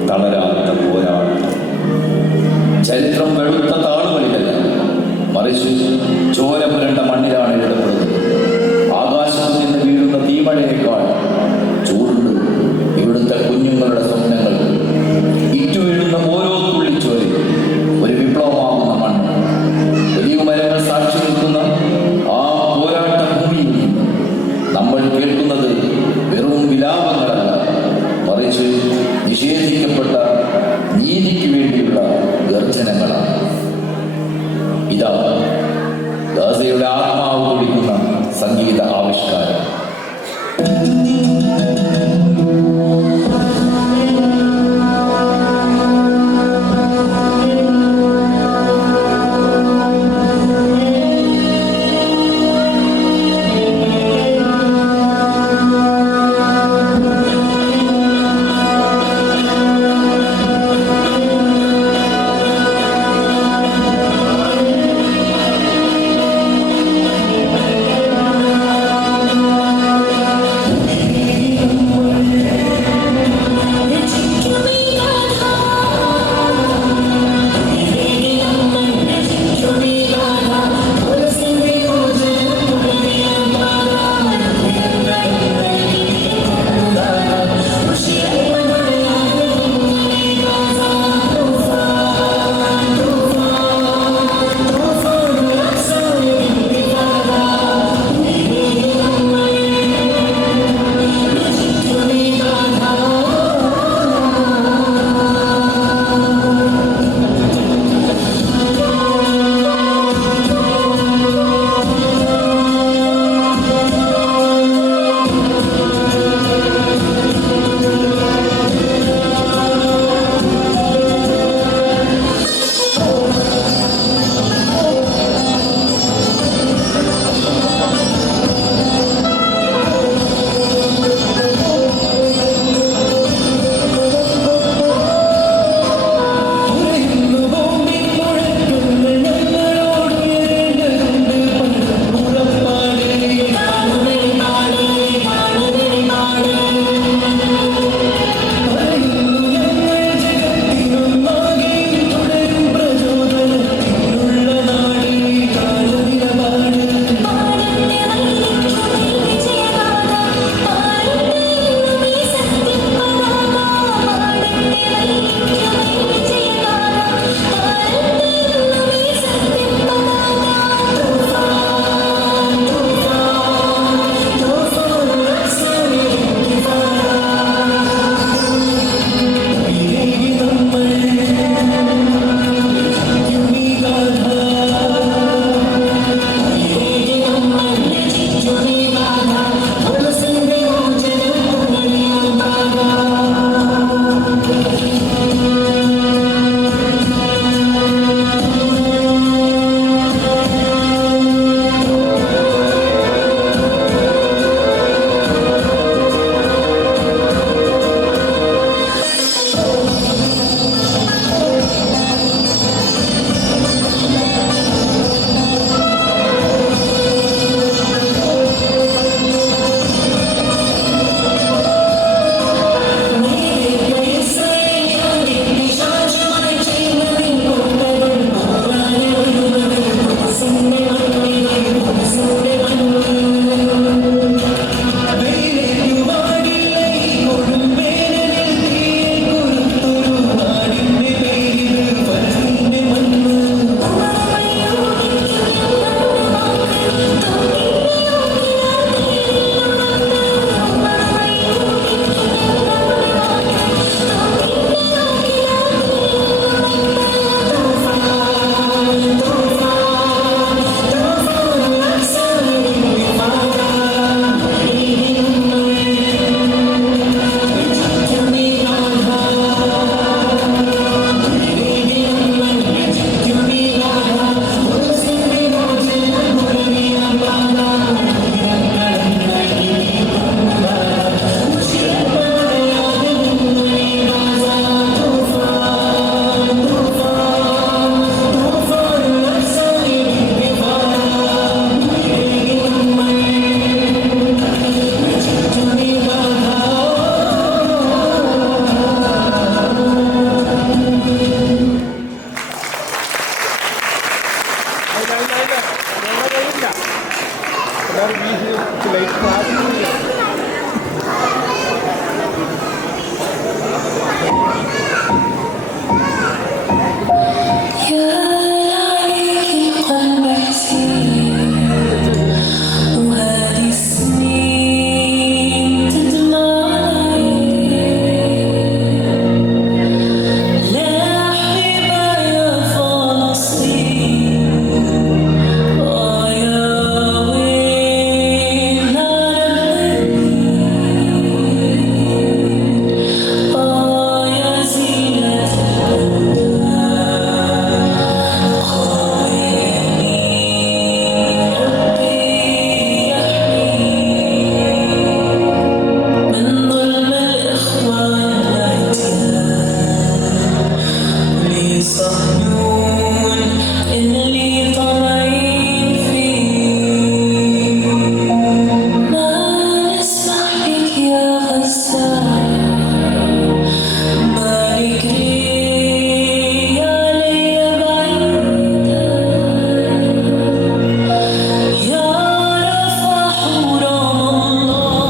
തളരാത്ത പോരാട്ടം. ചരിത്രം വെളുത്ത താളുകളിലല്ല, മറിച്ച് ചോര പുരണ്ട മണ്ണിലാണ് എഴുതപ്പെടുന്നത്. ആകാശത്ത് നിന്ന് വീഴുന്ന തീമഴയേക്കാൾ ചൂടുണ്ട് ഇവിടുത്തെ കുഞ്ഞുങ്ങളുടെ സ്വപ്നങ്ങൾ. ഇറ്റു വീഴുന്ന ഓരോ തുള്ളിച്ചോരി ഒരു വിപ്ലവമാകുന്ന മണ്ണ്. വലിയ മരങ്ങൾ സാക്ഷി നിൽക്കുന്ന ആ പോരാട്ട ഭൂമിയിൽ നിന്ന് നമ്മൾ കേൾക്കുന്നത് വെറും വിലാപങ്ങളല്ല, മറിച്ച് നിഷേധിക്കപ്പെട്ട നീതിക്ക് വേണ്ടിയുള്ള ഗർജനങ്ങളാണ്. ഇതാ ഗാസയുടെ ആത്മാവ് കുടിക്കുന്ന صهيون اللي طالعين فيه ما نسمح لك يا غسان مالك لي علي بعيدا يا رفع حرام الله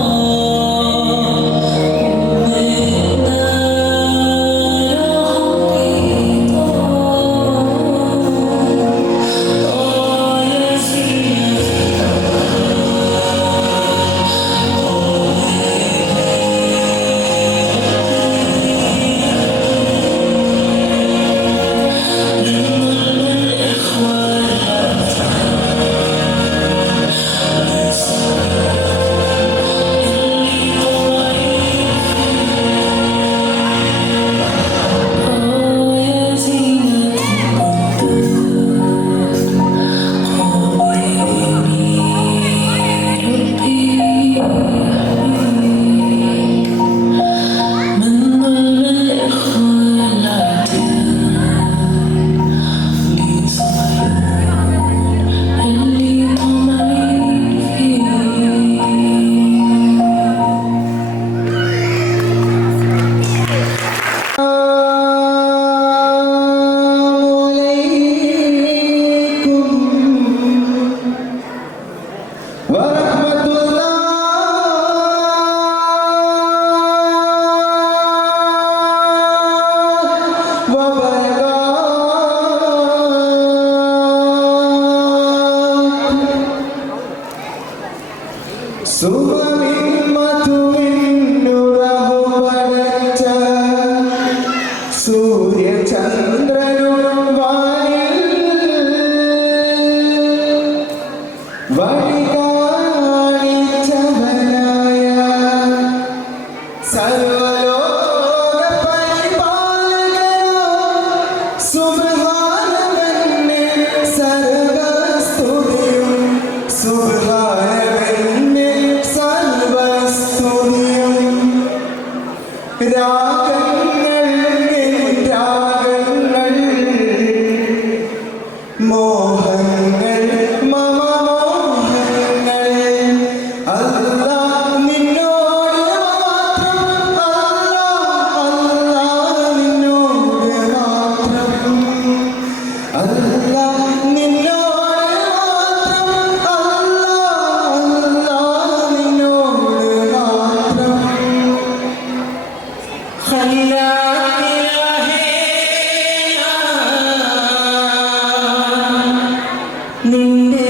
منا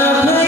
നീറും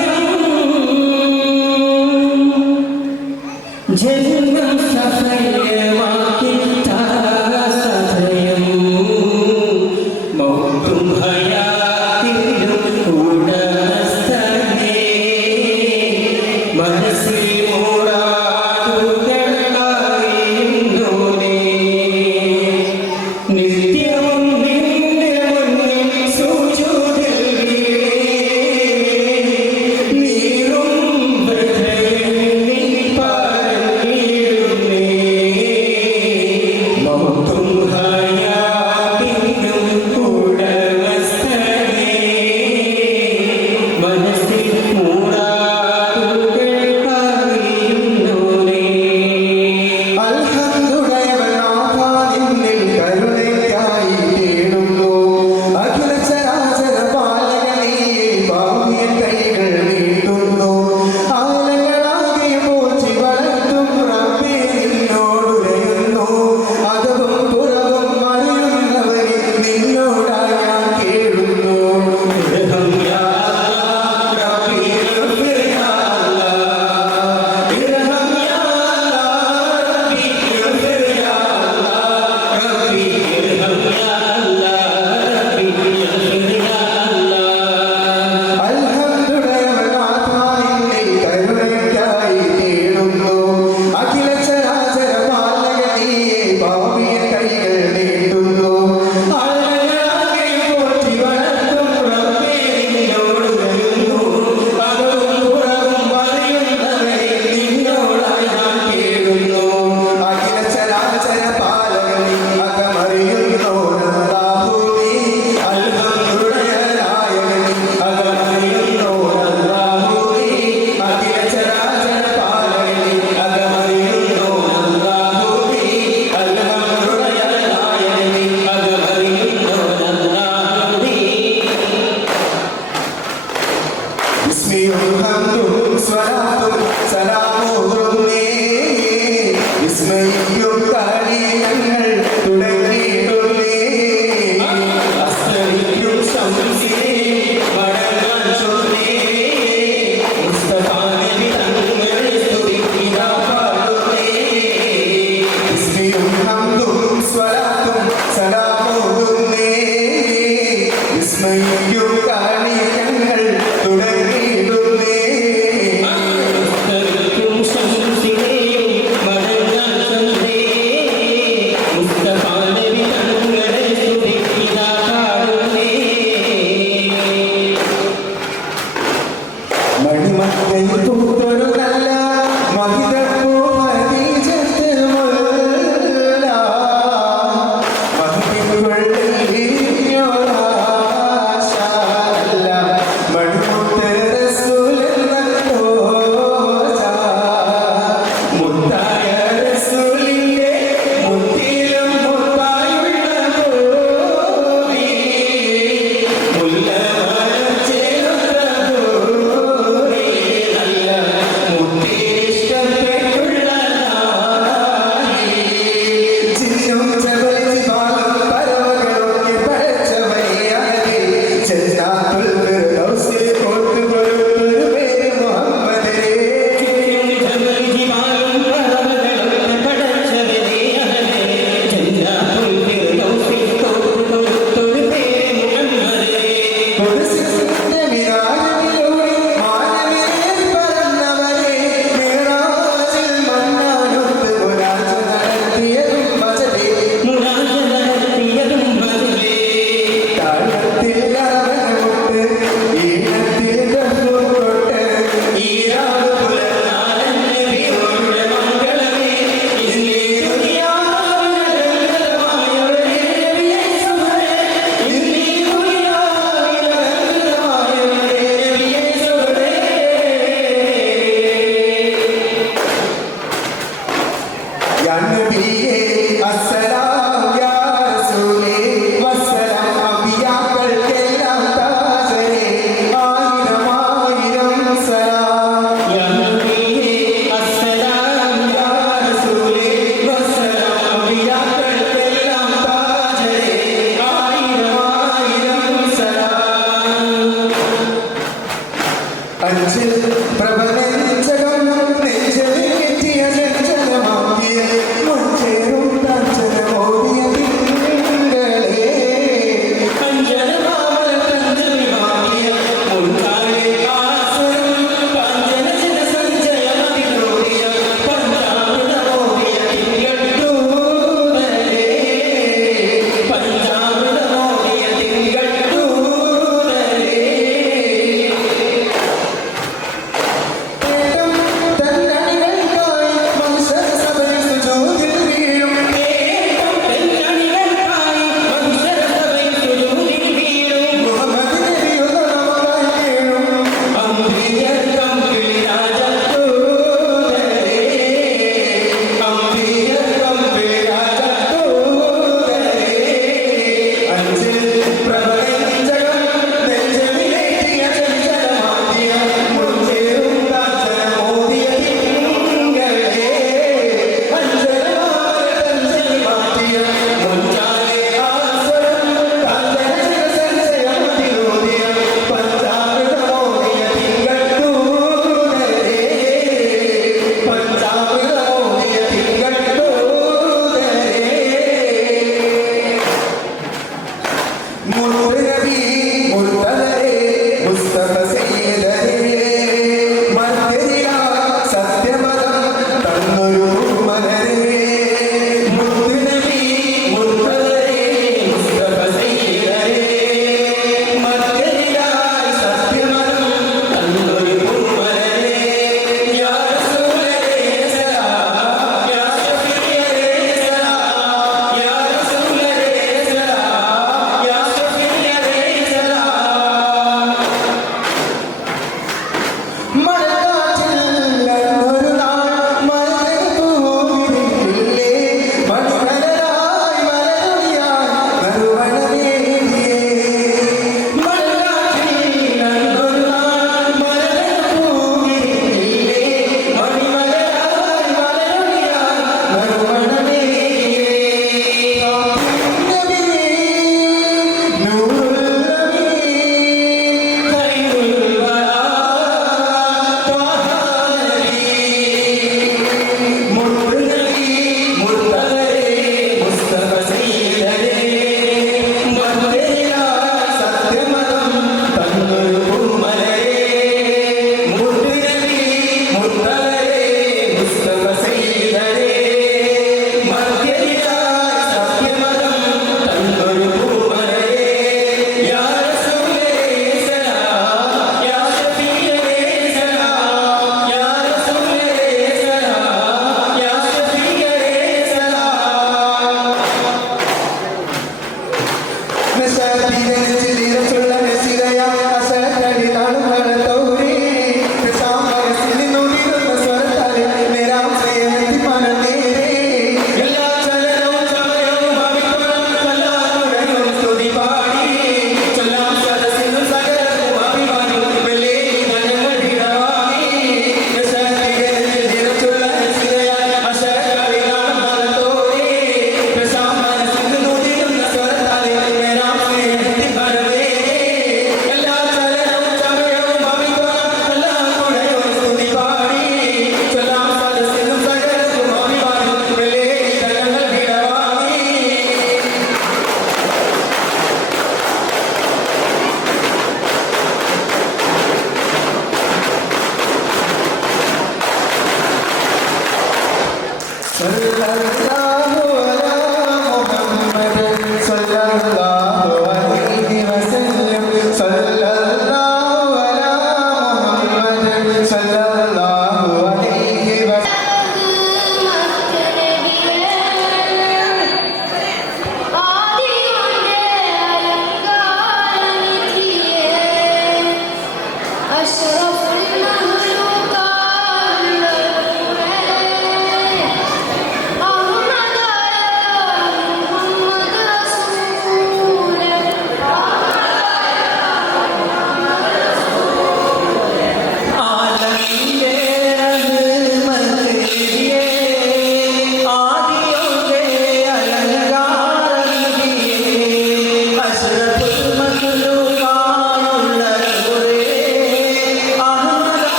ആ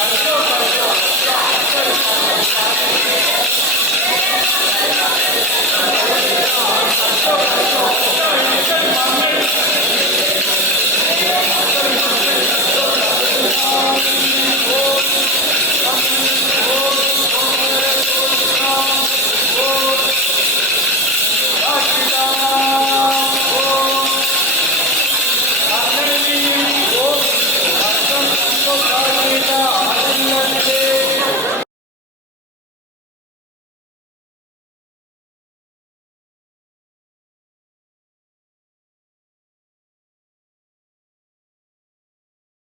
Let's go.